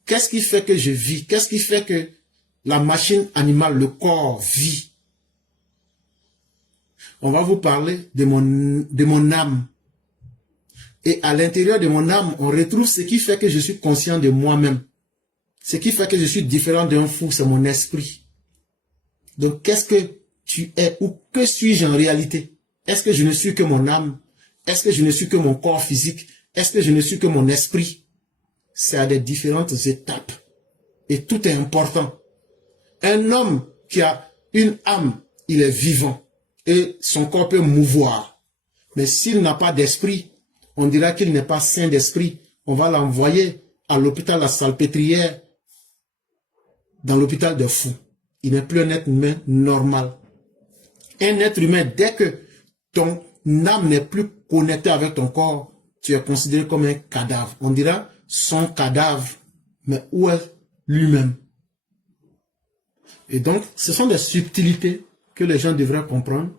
qu'est-ce qui fait que je vis? Qu'est-ce qui fait que la machine animale, le corps, vit? On va vous parler de mon âme. Et à l'intérieur de mon âme, on retrouve ce qui fait que je suis conscient de moi-même. Ce qui fait que je suis différent d'un fou, c'est mon esprit. Donc, qu'est-ce que tu es ou que suis-je en réalité? Est-ce que je ne suis que mon âme? Est-ce que je ne suis que mon corps physique? Est-ce que je ne suis que mon esprit? C'est à des différentes étapes. Et tout est important. Un homme qui a une âme, il est vivant. Et son corps peut mouvoir. Mais s'il n'a pas d'esprit, on dira qu'il n'est pas sain d'esprit. On va l'envoyer à l'hôpital La Salpêtrière, dans l'hôpital de fous. Il n'est plus un être humain normal. Un être humain, dès que ton âme n'est plus connectée avec ton corps, tu es considéré comme un cadavre. On dira son cadavre, mais où est lui-même? Et donc, ce sont des subtilités que les gens devraient comprendre.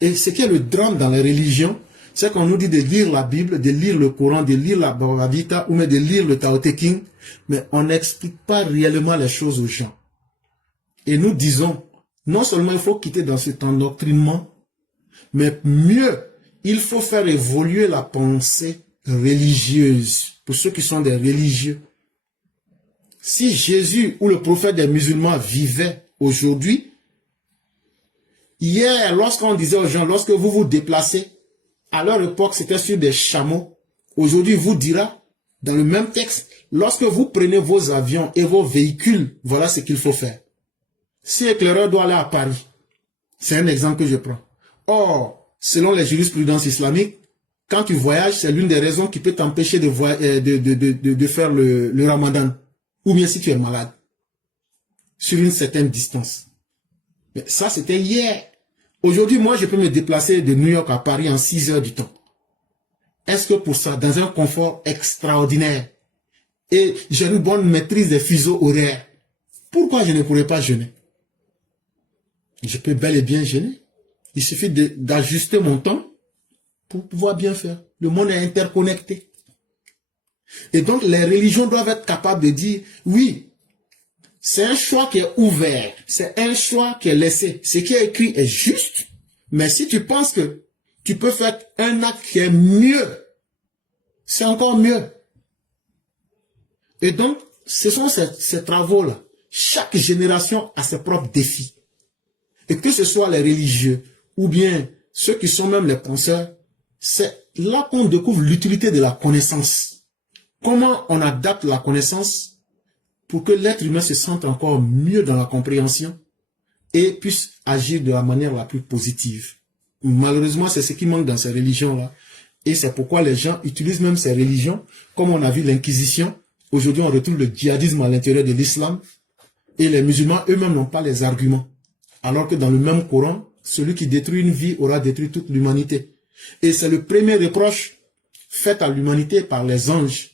Et ce qui est le drame dans les religions, c'est qu'on nous dit de lire la Bible, de lire le Coran, de lire la Bhagavad Gita ou même de lire le Tao Te Ching, mais on n'explique pas réellement les choses aux gens. Et nous disons, non seulement il faut quitter dans cet endoctrinement, mais mieux, il faut faire évoluer la pensée religieuse pour ceux qui sont des religieux. Si Jésus ou le prophète des musulmans vivait aujourd'hui, hier, lorsqu'on disait aux gens, lorsque vous vous déplacez, à leur époque, c'était sur des chameaux. Aujourd'hui, il vous dira, dans le même texte, lorsque vous prenez vos avions et vos véhicules, voilà ce qu'il faut faire. Si éclaireur doit aller à Paris, c'est un exemple que je prends. Or, selon les jurisprudences islamiques, quand tu voyages, c'est l'une des raisons qui peut t'empêcher de faire le ramadan. Ou bien si tu es malade, sur une certaine distance. Mais ça, c'était hier. Aujourd'hui, moi, je peux me déplacer de New York à Paris en 6 heures du temps. Est-ce que pour ça, dans un confort extraordinaire, et j'ai une bonne maîtrise des fuseaux horaires, pourquoi je ne pourrais pas jeûner? Je peux bel et bien jeûner. Il suffit d'ajuster mon temps pour pouvoir bien faire. Le monde est interconnecté. Et donc, les religions doivent être capables de dire, oui, c'est un choix qui est ouvert, c'est un choix qui est laissé. Ce qui est écrit est juste, mais si tu penses que tu peux faire un acte qui est mieux, c'est encore mieux. Et donc, ce sont ces travaux-là. Chaque génération a ses propres défis. Et que ce soit les religieux, ou bien ceux qui sont même les penseurs, c'est là qu'on découvre l'utilité de la connaissance. Comment on adapte la connaissance pour que l'être humain se sente encore mieux dans la compréhension et puisse agir de la manière la plus positive. Malheureusement, c'est ce qui manque dans ces religions-là. Et c'est pourquoi les gens utilisent même ces religions, comme on a vu l'Inquisition. Aujourd'hui, on retrouve le djihadisme à l'intérieur de l'islam. Et les musulmans eux-mêmes n'ont pas les arguments. Alors que dans le même Coran, celui qui détruit une vie aura détruit toute l'humanité. Et c'est le premier reproche fait à l'humanité par les anges.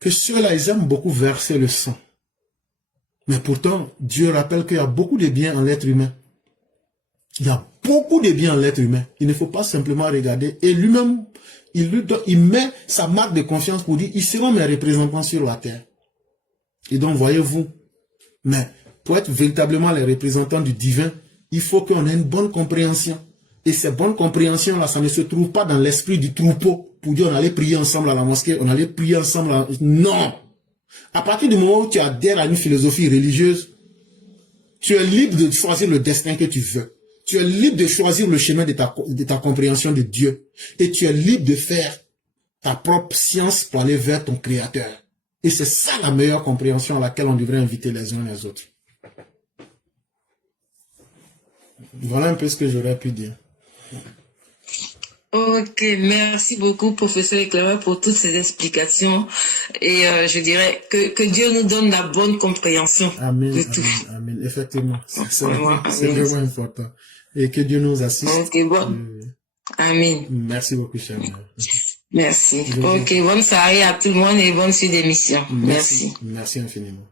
Que ceux-là, ils aiment beaucoup verser le sang. Mais pourtant, Dieu rappelle qu'il y a beaucoup de biens en l'être humain. Il y a beaucoup de biens en l'être humain. Il ne faut pas simplement regarder. Et lui-même, il met sa marque de confiance pour dire, ils seront mes représentants sur la terre. Et donc, voyez-vous, mais pour être véritablement les représentants du divin, il faut qu'on ait une bonne compréhension. Et cette bonne compréhension-là, ça ne se trouve pas dans l'esprit du troupeau. Pour dire on allait prier ensemble à la mosquée, on allait prier ensemble. Non! À partir du moment où tu adhères à une philosophie religieuse, tu es libre de choisir le destin que tu veux. Tu es libre de choisir le chemin de ta compréhension de Dieu. Et tu es libre de faire ta propre science pour aller vers ton Créateur. Et c'est ça la meilleure compréhension à laquelle on devrait inviter les uns les autres. Voilà un peu ce que j'aurais pu dire. Ok, merci beaucoup, professeur éclaireur, pour toutes ces explications. Et je dirais que Dieu nous donne la bonne compréhension Amen, de tout. amen, amen. Effectivement, c'est Vraiment, vraiment important. Et que Dieu nous assiste. Ok, bon. Amen. Merci beaucoup, cher. Merci. Ok, bonne soirée à tout le monde et bonne suite d'émission. Merci. Merci infiniment.